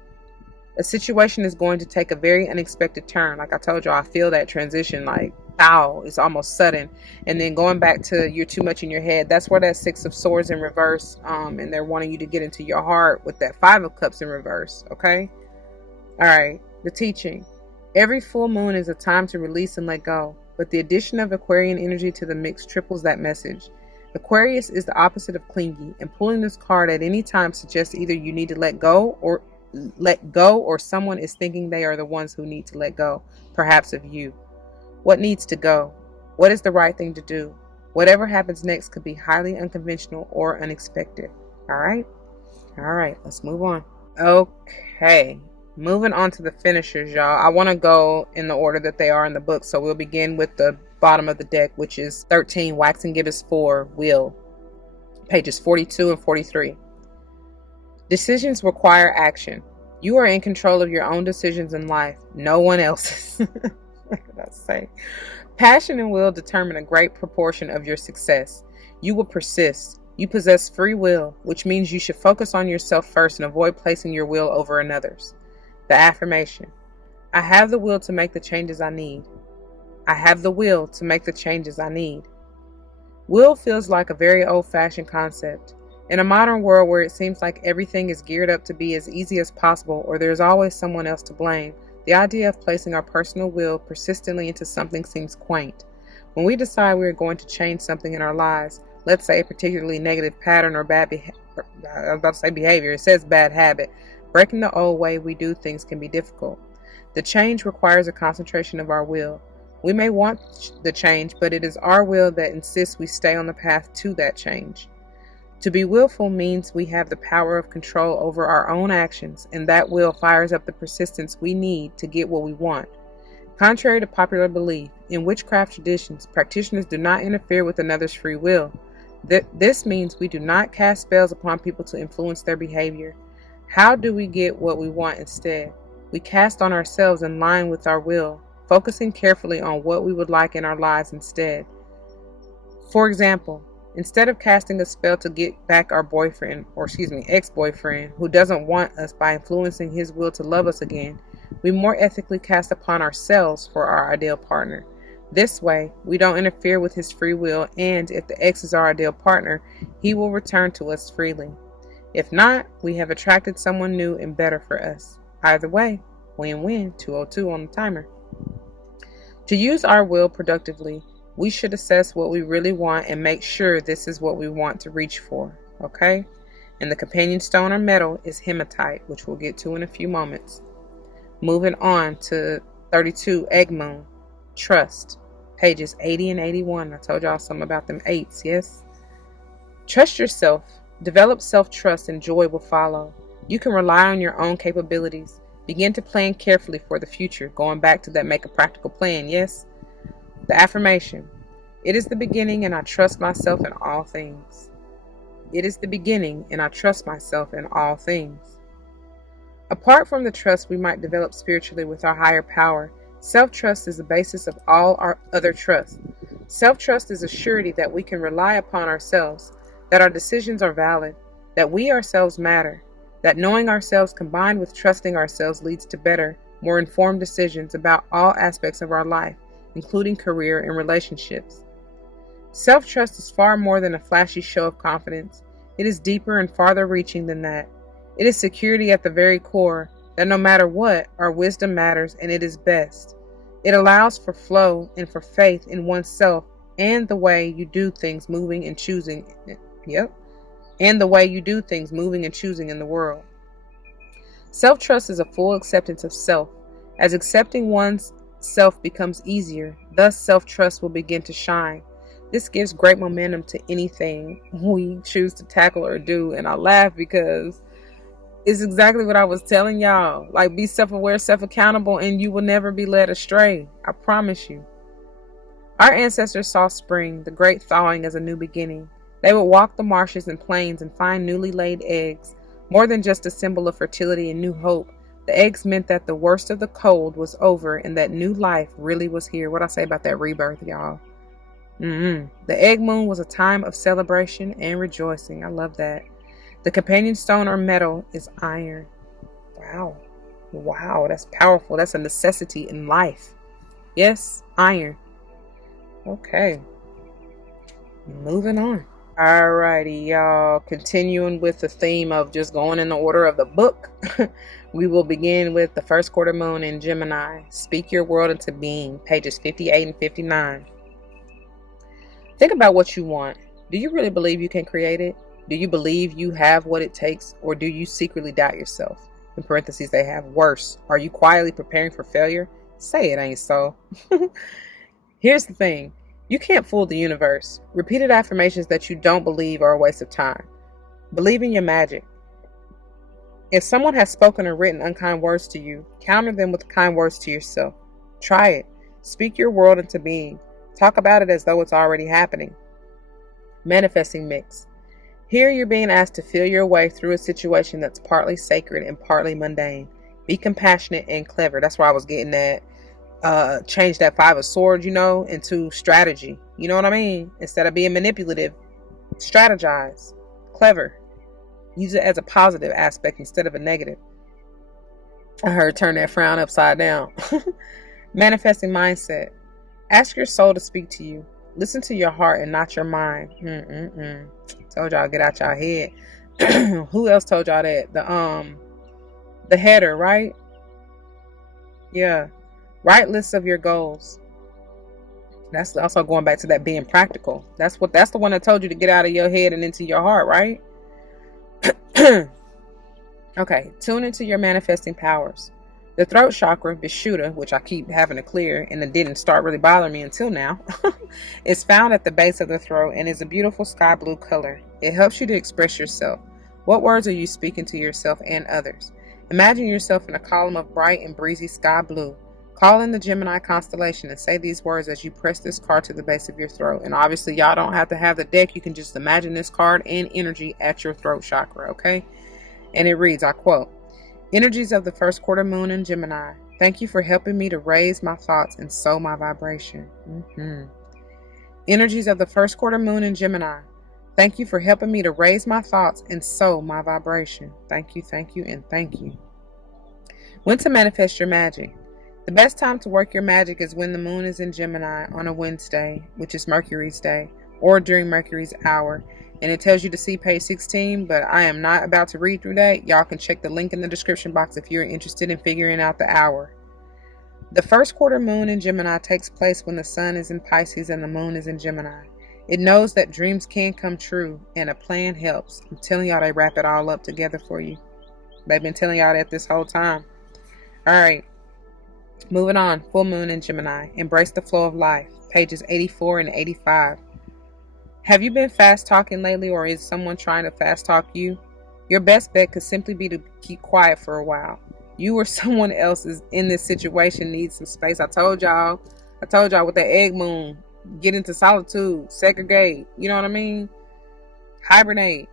A situation is going to take a very unexpected turn. Like I told you, I feel that transition like, ow, it's almost sudden. And then going back to you're too much in your head, that's where that Six of Swords in reverse, and they're wanting you to get into your heart with that Five of Cups in reverse, okay? All right, the teaching. Every full moon is a time to release and let go, but the addition of Aquarian energy to the mix triples that message. Aquarius is the opposite of clingy, and pulling this card at any time suggests either you need to let go or someone is thinking they are the ones who need to let go, perhaps of you. What needs to go? What is the right thing to do? Whatever happens next could be highly unconventional or unexpected. All right, let's move on. Okay, moving on to the finishers, y'all. I want to go in the order that they are in the book, so we'll begin with the bottom of the deck, which is 13, Wax and Gibbous 4, Will, pages 42 and 43. Decisions require action. You are in control of your own decisions in life, no one else's. What could I say? Passion and will determine a great proportion of your success. You will persist. You possess free will, which means you should focus on yourself first and avoid placing your will over another's. The affirmation. I have the will to make the changes I need. I have the will to make the changes I need. Will feels like a very old-fashioned concept. In a modern world where it seems like everything is geared up to be as easy as possible or there's always someone else to blame, the idea of placing our personal will persistently into something seems quaint. When we decide we are going to change something in our lives, let's say a particularly negative pattern or behavior, it says bad habit, breaking the old way we do things can be difficult. The change requires a concentration of our will. We may want the change, but it is our will that insists we stay on the path to that change. To be willful means we have the power of control over our own actions, and that will fires up the persistence we need to get what we want. Contrary to popular belief, in witchcraft traditions, practitioners do not interfere with another's free will. This means we do not cast spells upon people to influence their behavior. How do we get what we want instead? We cast on ourselves in line with our will, focusing carefully on what we would like in our lives instead. For example, instead of casting a spell to get back our ex-boyfriend who doesn't want us by influencing his will to love us again, we more ethically cast upon ourselves for our ideal partner. This way, we don't interfere with his free will, and if the ex is our ideal partner, he will return to us freely. If not, we have attracted someone new and better for us. Either way, win-win, 202 on the timer. To use our will productively, we should assess what we really want and make sure this is what we want to reach for, okay? And the companion stone or metal is hematite, which we'll get to in a few moments. Moving on to 32, Egg Moon, Trust, pages 80 and 81. I told y'all something about them 8s, yes? Trust yourself. Develop self-trust and joy will follow. You can rely on your own capabilities. Begin to plan carefully for the future, going back to that make a practical plan, yes? The affirmation. It is the beginning and I trust myself in all things. It is the beginning and I trust myself in all things. Apart from the trust we might develop spiritually with our higher power, self-trust is the basis of all our other trust. Self-trust is a surety that we can rely upon ourselves, that our decisions are valid, that we ourselves matter, that knowing ourselves combined with trusting ourselves leads to better, more informed decisions about all aspects of our life, including career and relationships. Self-trust is far more than a flashy show of confidence. It is deeper and farther reaching than that. It is security at the very core, that no matter what, our wisdom matters and it is best. It allows for flow and for faith in oneself and the way you do things moving and choosing in the world. Self-trust is a full acceptance of self. As accepting one's self becomes easier, thus self-trust will begin to shine. This gives great momentum to anything we choose to tackle or do. And I laugh because it's exactly what I was telling y'all. Like, be self-aware, self-accountable, and you will never be led astray. I promise you. Our ancestors saw spring, the great thawing, as a new beginning. They would walk the marshes and plains and find newly laid eggs. More than just a symbol of fertility and new hope, the eggs meant that the worst of the cold was over and that new life really was here. What I say about that rebirth, y'all. The egg moon was a time of celebration and rejoicing. I love that. The companion stone or metal is iron. Wow, that's powerful. That's a necessity in life. Yes, iron. Okay, moving on. Alrighty, y'all. Continuing with the theme of just going in the order of the book, we will begin with the first quarter moon in Gemini. Speak your world into being, pages 58 and 59. Think about what you want. Do you really believe you can create it? Do you believe you have what it takes, or do you secretly doubt yourself? In parentheses, they have worse. Are you quietly preparing for failure? Say it ain't so. Here's the thing. You can't fool the universe. Repeated affirmations that you don't believe are a waste of time. Believe in your magic. If someone has spoken or written unkind words to you, counter them with kind words to yourself. Try it. Speak your world into being. Talk about it as though it's already happening. Manifesting mix. Here you're being asked to feel your way through a situation that's partly sacred and partly mundane. Be compassionate and clever. That's where I was getting at. Change that 5 of swords, into strategy. You know what I mean? Instead of being manipulative, strategize. Clever. Use it as a positive aspect instead of a negative. I heard turn that frown upside down. Manifesting mindset. Ask your soul to speak to you. Listen to your heart and not your mind. Told y'all, get out y'all head. Who else told y'all that? The header, right? Yeah. Write lists of your goals. That's also going back to that being practical. That's the one that told you to get out of your head and into your heart, right? Okay, tune into your manifesting powers. The throat chakra, Vishuddha, which I keep having to clear and it didn't start really bothering me until now, is found at the base of the throat and is a beautiful sky blue color. It helps you to express yourself. What words are you speaking to yourself and others? Imagine yourself in a column of bright and breezy sky blue. Call in the Gemini constellation and say these words as you press this card to the base of your throat. And obviously, y'all don't have to have the deck. You can just imagine this card and energy at your throat chakra, okay? And it reads, I quote, "Energies of the first quarter moon in Gemini, thank you for helping me to raise my thoughts and sow my vibration." Energies of the first quarter moon in Gemini, thank you for helping me to raise my thoughts and sow my vibration. Thank you, and thank you. When to manifest your magic. The best time to work your magic is when the moon is in Gemini on a Wednesday, which is Mercury's day, or during Mercury's hour. And it tells you to see page 16, but I am not about to read through that. Y'all can check the link in the description box if you're interested in figuring out the hour. The first quarter moon in Gemini takes place when the sun is in Pisces and the moon is in Gemini. It knows that dreams can come true and a plan helps. I'm telling y'all, they wrap it all up together for you. They've been telling y'all that this whole time. All right. Moving on, full moon in Gemini. Embrace the flow of life. Pages 84 and 85. Have you been fast talking lately, or is someone trying to fast talk you? Your best bet could simply be to keep quiet for a while. You or someone else is in this situation needs some space. I told y'all with the egg moon, get into solitude, segregate. You know what I mean? Hibernate.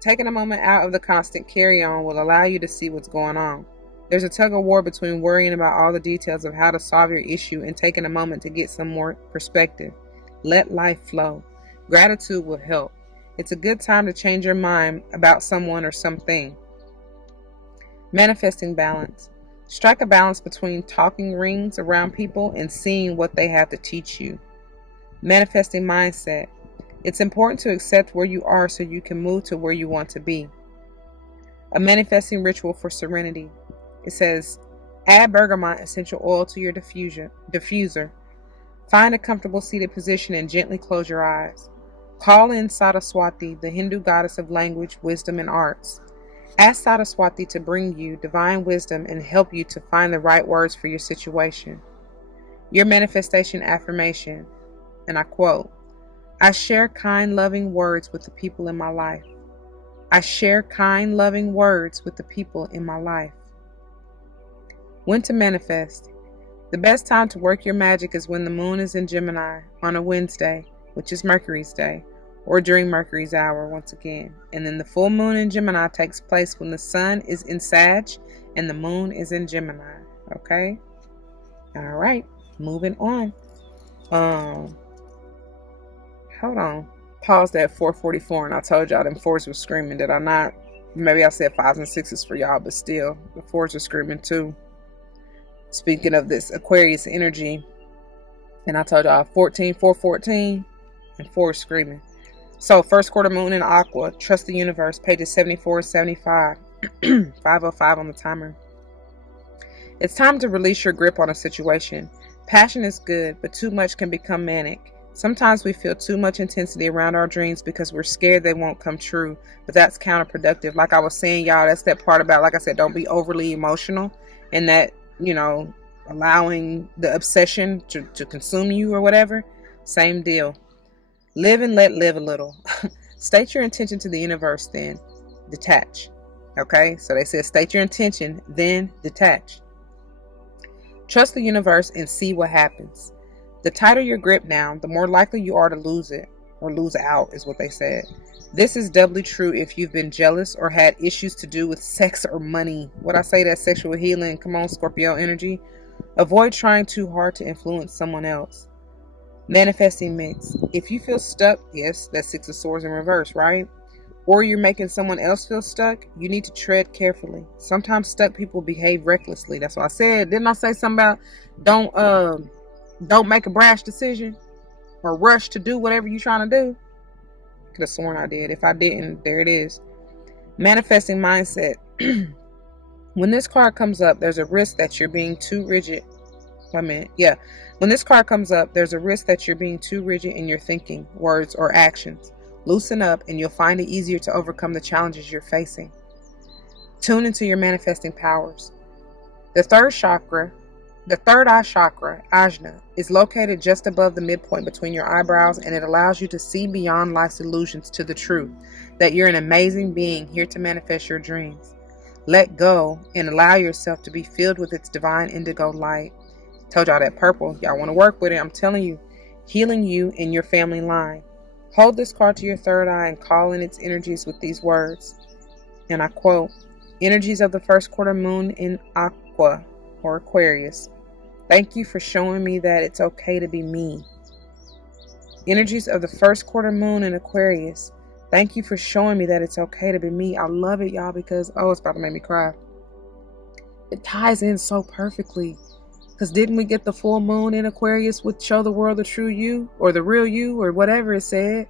Taking a moment out of the constant carry on will allow you to see what's going on. There's a tug of war between worrying about all the details of how to solve your issue and taking a moment to get some more perspective. Let life flow. Gratitude will help. It's a good time to change your mind about someone or something. Manifesting balance. Strike a balance between talking rings around people and seeing what they have to teach you. Manifesting mindset. It's important to accept where you are so you can move to where you want to be. A manifesting ritual for serenity. It says, add bergamot essential oil to your diffuser. Find a comfortable seated position and gently close your eyes. Call in Saraswati, the Hindu goddess of language, wisdom, and arts. Ask Saraswati to bring you divine wisdom and help you to find the right words for your situation. Your manifestation affirmation, and I quote, I share kind, loving words with the people in my life. I share kind, loving words with the people in my life. When to manifest. The best time to work your magic is when the moon is in Gemini on a Wednesday, which is Mercury's day, or during Mercury's hour once again. And then the full moon in Gemini takes place when the sun is in Sag and the moon is in Gemini. Okay? All right. Moving on. Hold on. Paused at 4:44 and I told y'all them fours were screaming. Did I not? Maybe I said 5s and 6s for y'all, but still, the fours are screaming too. Speaking of this Aquarius energy, and I told y'all 4:14, and 4 is screaming. So, first quarter moon in Aqua, trust the universe, pages 74 and 75, 5:05 on the timer. It's time to release your grip on a situation. Passion is good, but too much can become manic. Sometimes we feel too much intensity around our dreams because we're scared they won't come true, but that's counterproductive. Like I was saying, y'all, that's that part about, like I said, don't be overly emotional, and that, allowing the obsession to consume you or whatever. Same deal. Live and let live a little. State your intention to the universe, then detach. Okay, so they said state your intention, then detach. Trust the universe and see what happens. The tighter your grip now, the more likely you are to lose it, or lose out is what they said. This is doubly true if you've been jealous or had issues to do with sex or money. What I say, that sexual healing, come on, Scorpio energy. Avoid trying too hard to influence someone else. Manifesting mix. If you feel stuck, yes, that's 6 of Swords in reverse, right? Or you're making someone else feel stuck, you need to tread carefully. Sometimes stuck people behave recklessly. That's what I said. Didn't I say something about don't make a brash decision or rush to do whatever you're trying to do? Could have sworn I did. If I didn't, there it is. Manifesting mindset. When this card comes up, there's a risk that you're being too rigid. When this card comes up, there's a risk that you're being too rigid in your thinking, words, or actions. Loosen up and you'll find it easier to overcome the challenges you're facing. Tune into your manifesting powers. The third eye chakra, Ajna, is located just above the midpoint between your eyebrows, and it allows you to see beyond life's illusions to the truth that you're an amazing being here to manifest your dreams. Let go and allow yourself to be filled with its divine indigo light. Told y'all that purple. Y'all want to work with it. I'm telling you, healing you in your family line. Hold this card to your third eye and call in its energies with these words. And I quote, energies of the first quarter moon in Aqua or Aquarius. Thank you for showing me that it's okay to be me. Energies of the first quarter moon in Aquarius. Thank you for showing me that it's okay to be me. I love it, y'all, because, it's about to make me cry. It ties in so perfectly. Because didn't we get the full moon in Aquarius would show the world the true you, or the real you, or whatever it said?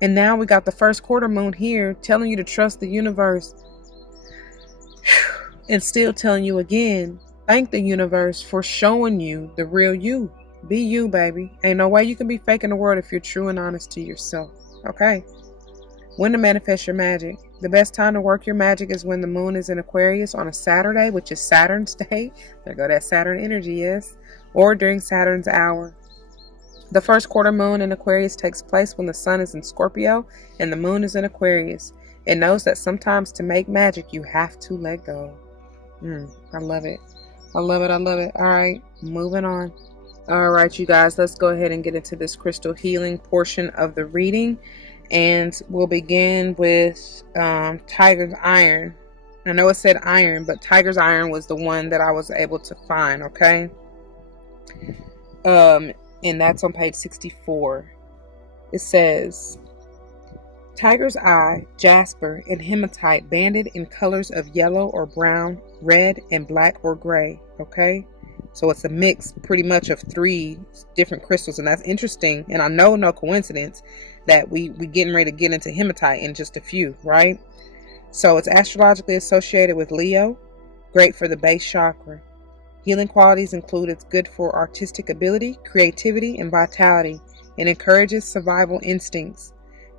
And now we got the first quarter moon here telling you to trust the universe. And still telling you again, thank the universe for showing you the real you. Be you, baby. Ain't no way you can be faking the world if you're true and honest to yourself. Okay? When to manifest your magic. The best time to work your magic is when the moon is in Aquarius on a Saturday, which is Saturn's day. There go that Saturn energy, yes. Or during Saturn's hour. The first quarter moon in Aquarius takes place when the sun is in Scorpio and the moon is in Aquarius. It knows that sometimes to make magic, you have to let go. I love it. I love it. I love it. All right, moving on. All right, you guys, let's go ahead and get into this crystal healing portion of the reading. And we'll begin with Tiger's Iron. I know it said iron, but Tiger's Iron was the one that I was able to find, okay? And that's on page 64. It says, Tiger's Eye, jasper, and hematite banded in colors of yellow or brown, red, and black or gray, okay? So it's a mix pretty much of 3 different crystals, and that's interesting. And I know no coincidence that we getting ready to get into hematite in just a few, right? So it's astrologically associated with Leo, great for the base chakra. Healing qualities include it's good for artistic ability, creativity, and vitality, and encourages survival instincts.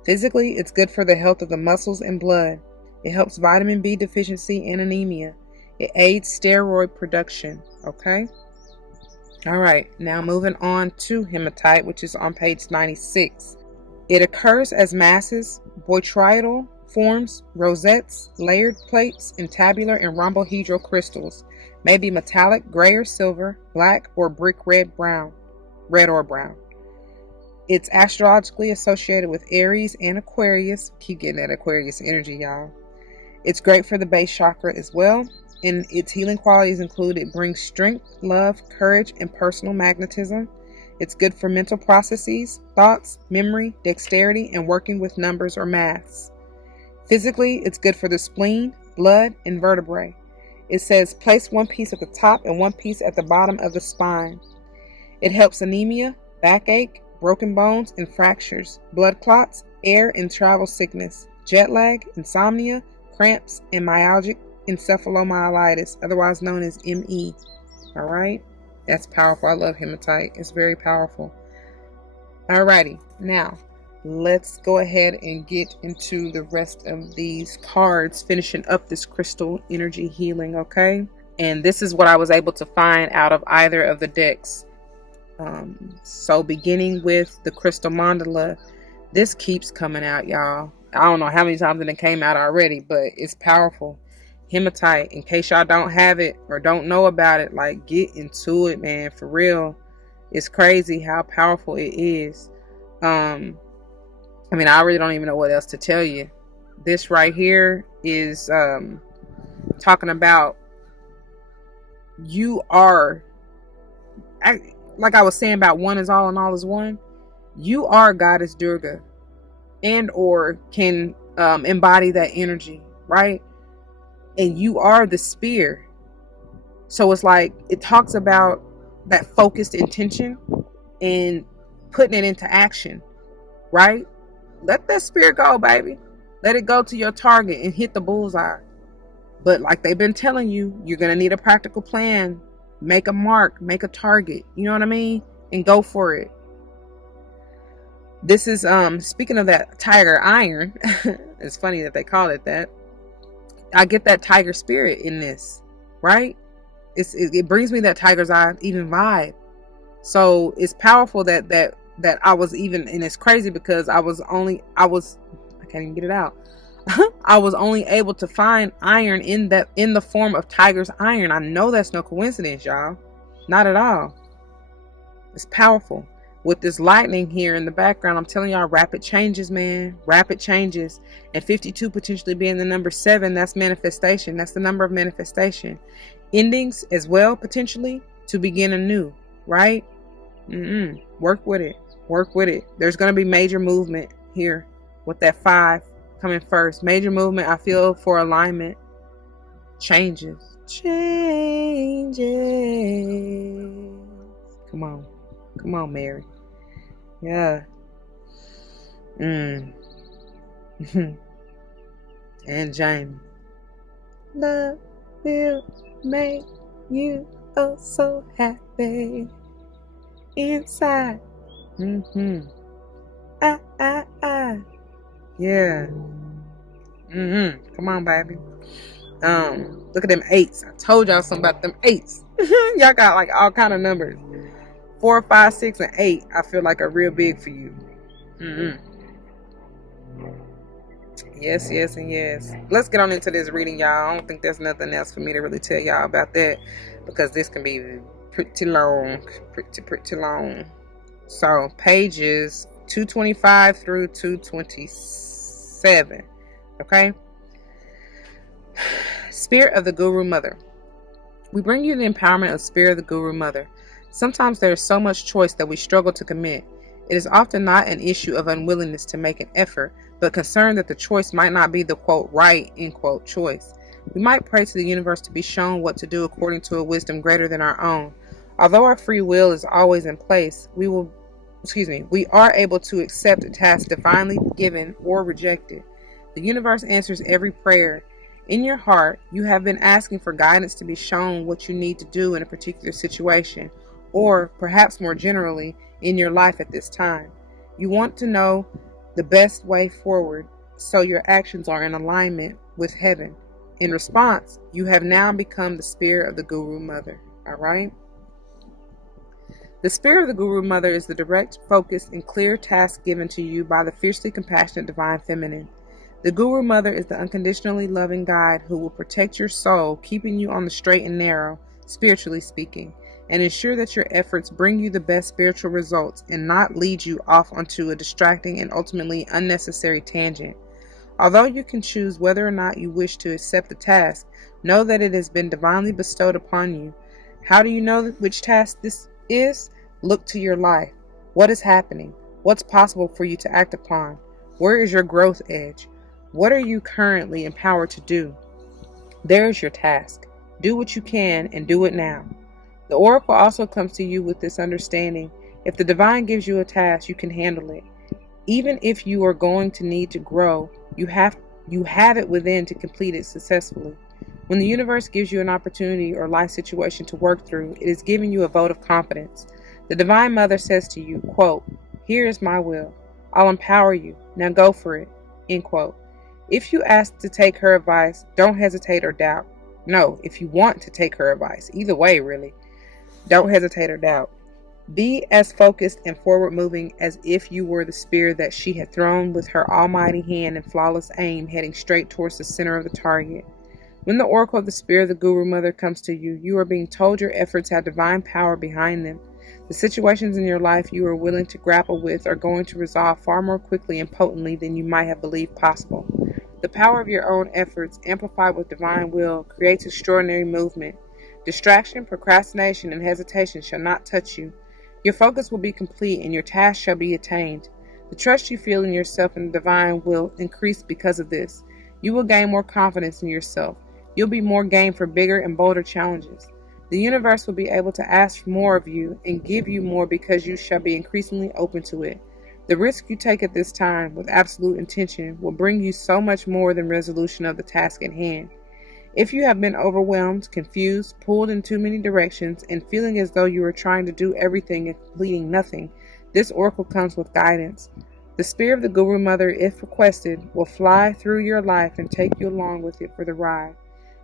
Physically, it's good for the health of the muscles and blood. It helps vitamin B deficiency and anemia. It aids steroid production. Okay. All right. Now moving on to hematite, which is on page 96. It occurs as masses, botryoidal forms, rosettes, layered plates, and tabular and rhombohedral crystals. May be metallic, gray or silver, black or brick red or brown. It's astrologically associated with Aries and Aquarius. Keep getting that Aquarius energy, y'all. It's great for the base chakra as well. And its healing qualities include it brings strength, love, courage, and personal magnetism. It's good for mental processes, thoughts, memory, dexterity, and working with numbers or maths. Physically, it's good for the spleen, blood, and vertebrae. It says place one piece at the top and one piece at the bottom of the spine. It helps anemia, backache, broken bones and fractures, blood clots, air and travel sickness, jet lag, insomnia, cramps, and myalgic encephalomyelitis, otherwise known as ME. All right, that's powerful. I love hematite. It's very powerful. Alrighty, now let's go ahead and get into the rest of these cards, finishing up this crystal energy healing. Okay, and this is what I was able to find out of either of the decks. So beginning with the crystal mandala, this keeps coming out, y'all. I don't know how many times it came out already, but it's powerful. Hematite, in case y'all don't have it or don't know about it, like, get into it, man, for real. It's crazy how powerful it is. I mean, I really don't even know what else to tell you. This right here is talking about you are, like I was saying about one is all and all is one. You are Goddess Durga, and or can embody that energy, right? And you are the spear. So it's like it talks about that focused intention and putting it into action, right? Let that spear go, baby. Let it go to your target and hit the bullseye. But like they've been telling you, you're going to need a practical plan. Make a mark, make a target, you know what I mean? And go for it. This is, speaking of that tiger iron, it's funny that they call it that. I get that tiger spirit in this, right? It brings me that tiger's eye even vibe. So it's powerful that I was even, and it's crazy because I can't even get it out. I was only able to find iron in the form of tiger's iron. I know that's no coincidence, y'all. Not at all. It's powerful. With this lightning here in the background, I'm telling y'all, rapid changes, man. Rapid changes. And 52 potentially being the number 7, that's manifestation. That's the number of manifestation. Endings as well, potentially, to begin anew, right? Work with it. Work with it. There's going to be major movement here with that 5 coming first. Major movement, I feel, for alignment. Changes. Changes. Come on. Come on, Mary. Yeah. And Jamie. Love will make you oh so happy inside. Yeah. Come on, baby. Look at them 8s. I told y'all something about them 8s. Y'all got like all kind of numbers. 4, 5, 6, and 8, I feel like are real big for you. Yes, yes, and yes. Let's get on into this reading, y'all. I don't think there's nothing else for me to really tell y'all about that, because this can be pretty long. Pretty long. So, pages 225 through 227. Okay? Spirit of the Guru Mother. We bring you the empowerment of Spirit of the Guru Mother. Sometimes there is so much choice that we struggle to commit. It is often not an issue of unwillingness to make an effort, but concern that the choice might not be the quote right end quote choice. We might pray to the universe to be shown what to do according to a wisdom greater than our own. Although our free will is always in place, we are able to accept a task divinely given or rejected. The universe answers every prayer. In your heart, you have been asking for guidance to be shown what you need to do in a particular situation, or perhaps more generally in your life at this time. You want to know the best way forward. so your actions are in alignment with heaven. In response, you have now become the spirit of the Guru Mother. All right? The spirit of the Guru Mother is the direct, focused, and clear task given to you by the fiercely compassionate Divine Feminine. The Guru Mother is the unconditionally loving guide who will protect your soul, keeping you on the straight and narrow, spiritually speaking, and ensure that your efforts bring you the best spiritual results and not lead you off onto a distracting and ultimately unnecessary tangent. Although you can choose whether or not you wish to accept the task, know that it has been divinely bestowed upon you. How do you know which task this is? Look to your life. What is happening? What's possible for you to act upon? Where is your growth edge? What are you currently empowered to do? There is your task. Do what you can and do it now. The Oracle also comes to you with this understanding. If the Divine gives you a task, you can handle it. Even if you are going to need to grow, you have it within to complete it successfully. When the universe gives you an opportunity or life situation to work through, it is giving you a vote of confidence. The Divine Mother says to you, quote, "Here is my will. I'll empower you. Now go for it." End quote. If you ask to take her advice, don't hesitate or doubt. No, if you want to take her advice, either way, really, don't hesitate or doubt. Be as focused and forward-moving as if you were the spear that she had thrown with her almighty hand and flawless aim, heading straight towards the center of the target. When the Oracle of the Spirit of the Guru Mother comes to you, you are being told your efforts have divine power behind them. The situations in your life you are willing to grapple with are going to resolve far more quickly and potently than you might have believed possible. The power of your own efforts, amplified with divine will, creates extraordinary movement. Distraction, procrastination, and hesitation shall not touch you. Your focus will be complete and your task shall be attained. The trust you feel in yourself and the divine will increase because of this. You will gain more confidence in yourself. You'll be more game for bigger and bolder challenges. The universe will be able to ask more of you and give you more because you shall be increasingly open to it. The risk you take at this time with absolute intention will bring you so much more than resolution of the task at hand. If you have been overwhelmed, confused, pulled in too many directions, and feeling as though you are trying to do everything and completing nothing, this oracle comes with guidance. The spirit of the Guru Mother, if requested, will fly through your life and take you along with it for the ride.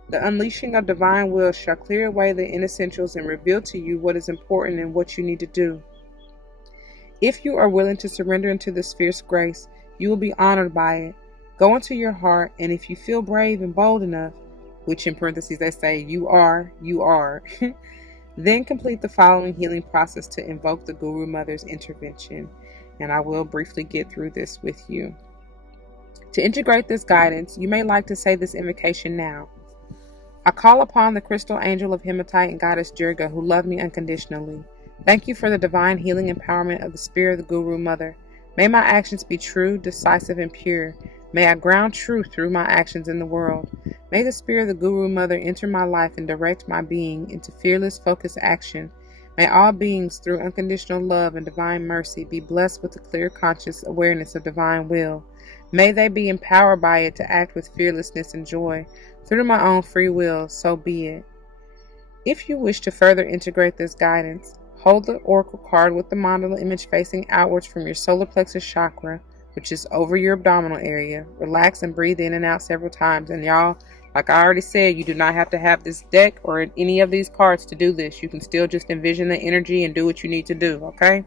The unleashing of divine will shall clear away the inessentials and reveal to you what is important and what you need to do. If you are willing to surrender into this fierce grace, you will be honored by it. Go into your heart, and if you feel brave and bold enough, which in parentheses they say you are, then complete the following healing process to invoke the Guru Mother's intervention. And I will briefly get through this with you. To integrate this guidance, you may like to say this invocation now. I call upon the crystal angel of Hematite and goddess Durga who love me unconditionally. Thank you for the divine healing empowerment of the spirit of the Guru Mother. May my actions be true, decisive, and pure. May I ground truth through my actions in the world. May the spirit of the Guru Mother enter my life and direct my being into fearless, focused action. May all beings, through unconditional love and divine mercy, be blessed with a clear, conscious awareness of divine will. May they be empowered by it to act with fearlessness and joy. Through my own free will, so be it. If you wish to further integrate this guidance, hold the oracle card with the mandala image facing outwards from your solar plexus chakra, which is over your abdominal area. Relax and breathe in and out several times. And y'all, like I already said, you do not have to have this deck or any of these cards to do this. You can still just envision the energy and do what you need to do, okay?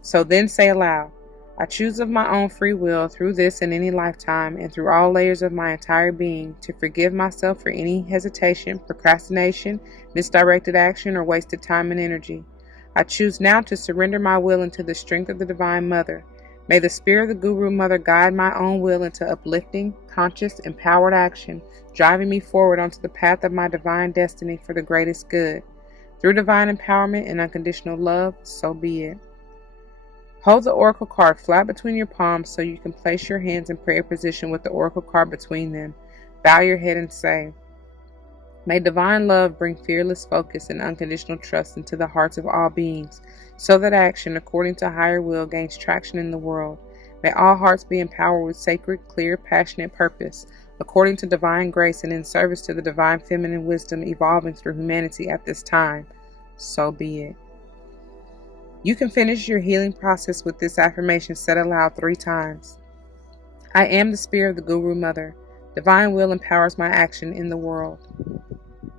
So then say aloud, I choose of my own free will through this and any lifetime and through all layers of my entire being to forgive myself for any hesitation, procrastination, misdirected action, or wasted time and energy. I choose now to surrender my will into the strength of the Divine Mother. May the spirit of the Guru Mother guide my own will into uplifting, conscious, empowered action, driving me forward onto the path of my divine destiny for the greatest good. Through divine empowerment and unconditional love, so be it. Hold the oracle card flat between your palms so you can place your hands in prayer position with the oracle card between them. Bow your head and say, May divine love bring fearless focus and unconditional trust into the hearts of all beings, so that action according to higher will gains traction in the world. May all hearts be empowered with sacred, clear, passionate purpose, according to divine grace and in service to the divine feminine wisdom evolving through humanity at this time. So be it. You can finish your healing process with this affirmation said aloud 3 times. I am the spirit of the Guru Mother. Divine will empowers my action in the world.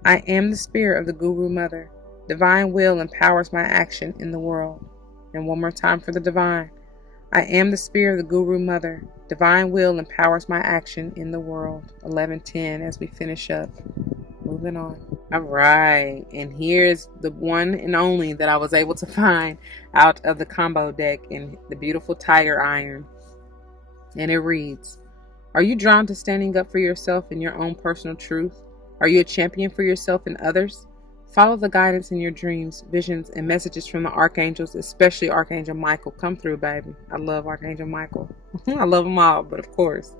I am the spirit of the Guru Mother. Divine will empowers my action in the world. And one more time for the divine. I am the spirit of the Guru Mother. Divine will empowers my action in the world. 11:10 as we finish up. Moving on. All right. And here's the one and only that I was able to find out of the combo deck in the beautiful Tiger Iron. And it reads, are you drawn to standing up for yourself and your own personal truth? Are you a champion for yourself and others? Follow the guidance in your dreams, visions, and messages from the Archangels, especially Archangel Michael. Come through, baby. I love Archangel Michael. I love them all, but of course,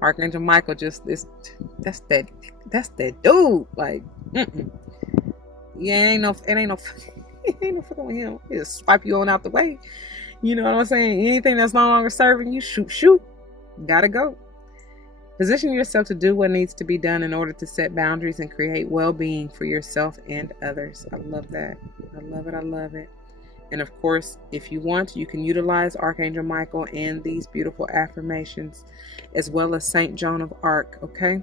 Archangel Michael just is, that's that dude. Like, yeah, it ain't no fucking with him. He just swipe you on out the way. You know what I'm saying? Anything that's no longer serving you, shoot. Gotta go. Position yourself to do what needs to be done in order to set boundaries and create well-being for yourself and others. I love that. I love it. And of course, if you want, you can utilize Archangel Michael and these beautiful affirmations, as well as Saint Joan of Arc, okay?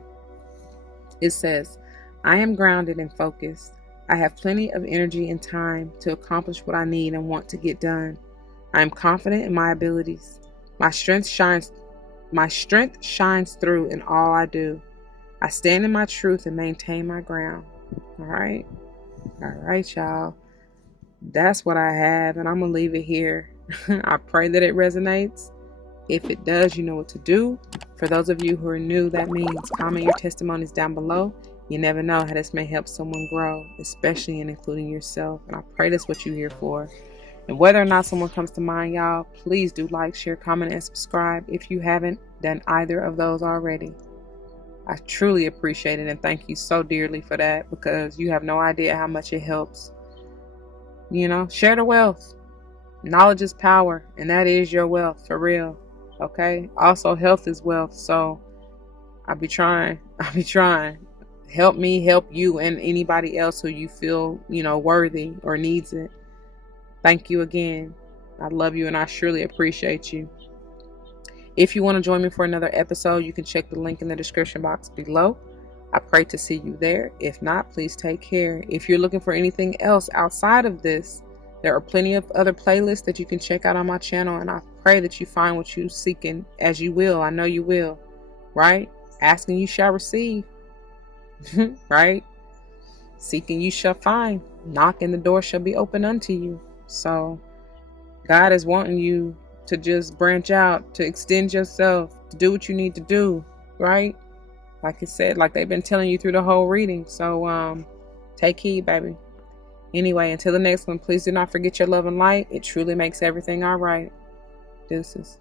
It says, I am grounded and focused. I have plenty of energy and time to accomplish what I need and want to get done. I am confident in my abilities. My strength shines through in all I do. I stand in my truth and maintain my ground. All right, y'all. That's what I have, and I'm going to leave it here. I pray that it resonates. If it does, you know what to do. For those of you who are new, that means comment your testimonies down below. You never know how this may help someone grow, especially and including yourself. And I pray that's what you're here for. And whether or not someone comes to mind, y'all, please do like, share, comment, and subscribe if you haven't done either of those already. I truly appreciate it and thank you so dearly for that, because you have no idea how much it helps. You know, share the wealth. Knowledge is power, and that is your wealth, for real. Okay? Also, health is wealth, so I'll be trying. Help me help you and anybody else who you feel, worthy or needs it. Thank you again. I love you and I surely appreciate you. If you want to join me for another episode, you can check the link in the description box below. I pray to see you there. If not, please take care. If you're looking for anything else outside of this, there are plenty of other playlists that you can check out on my channel, and I pray that you find what you're seeking, as you will. I know you will, right? Asking you shall receive, right? Seeking you shall find. Knocking the door shall be open unto you. So God is wanting you to just branch out, to extend yourself, to do what you need to do, right? Like I said, like they've been telling you through the whole reading. So take heed, baby. Anyway, until the next one, please do not forget your love and light. It truly makes everything all right. Deuces.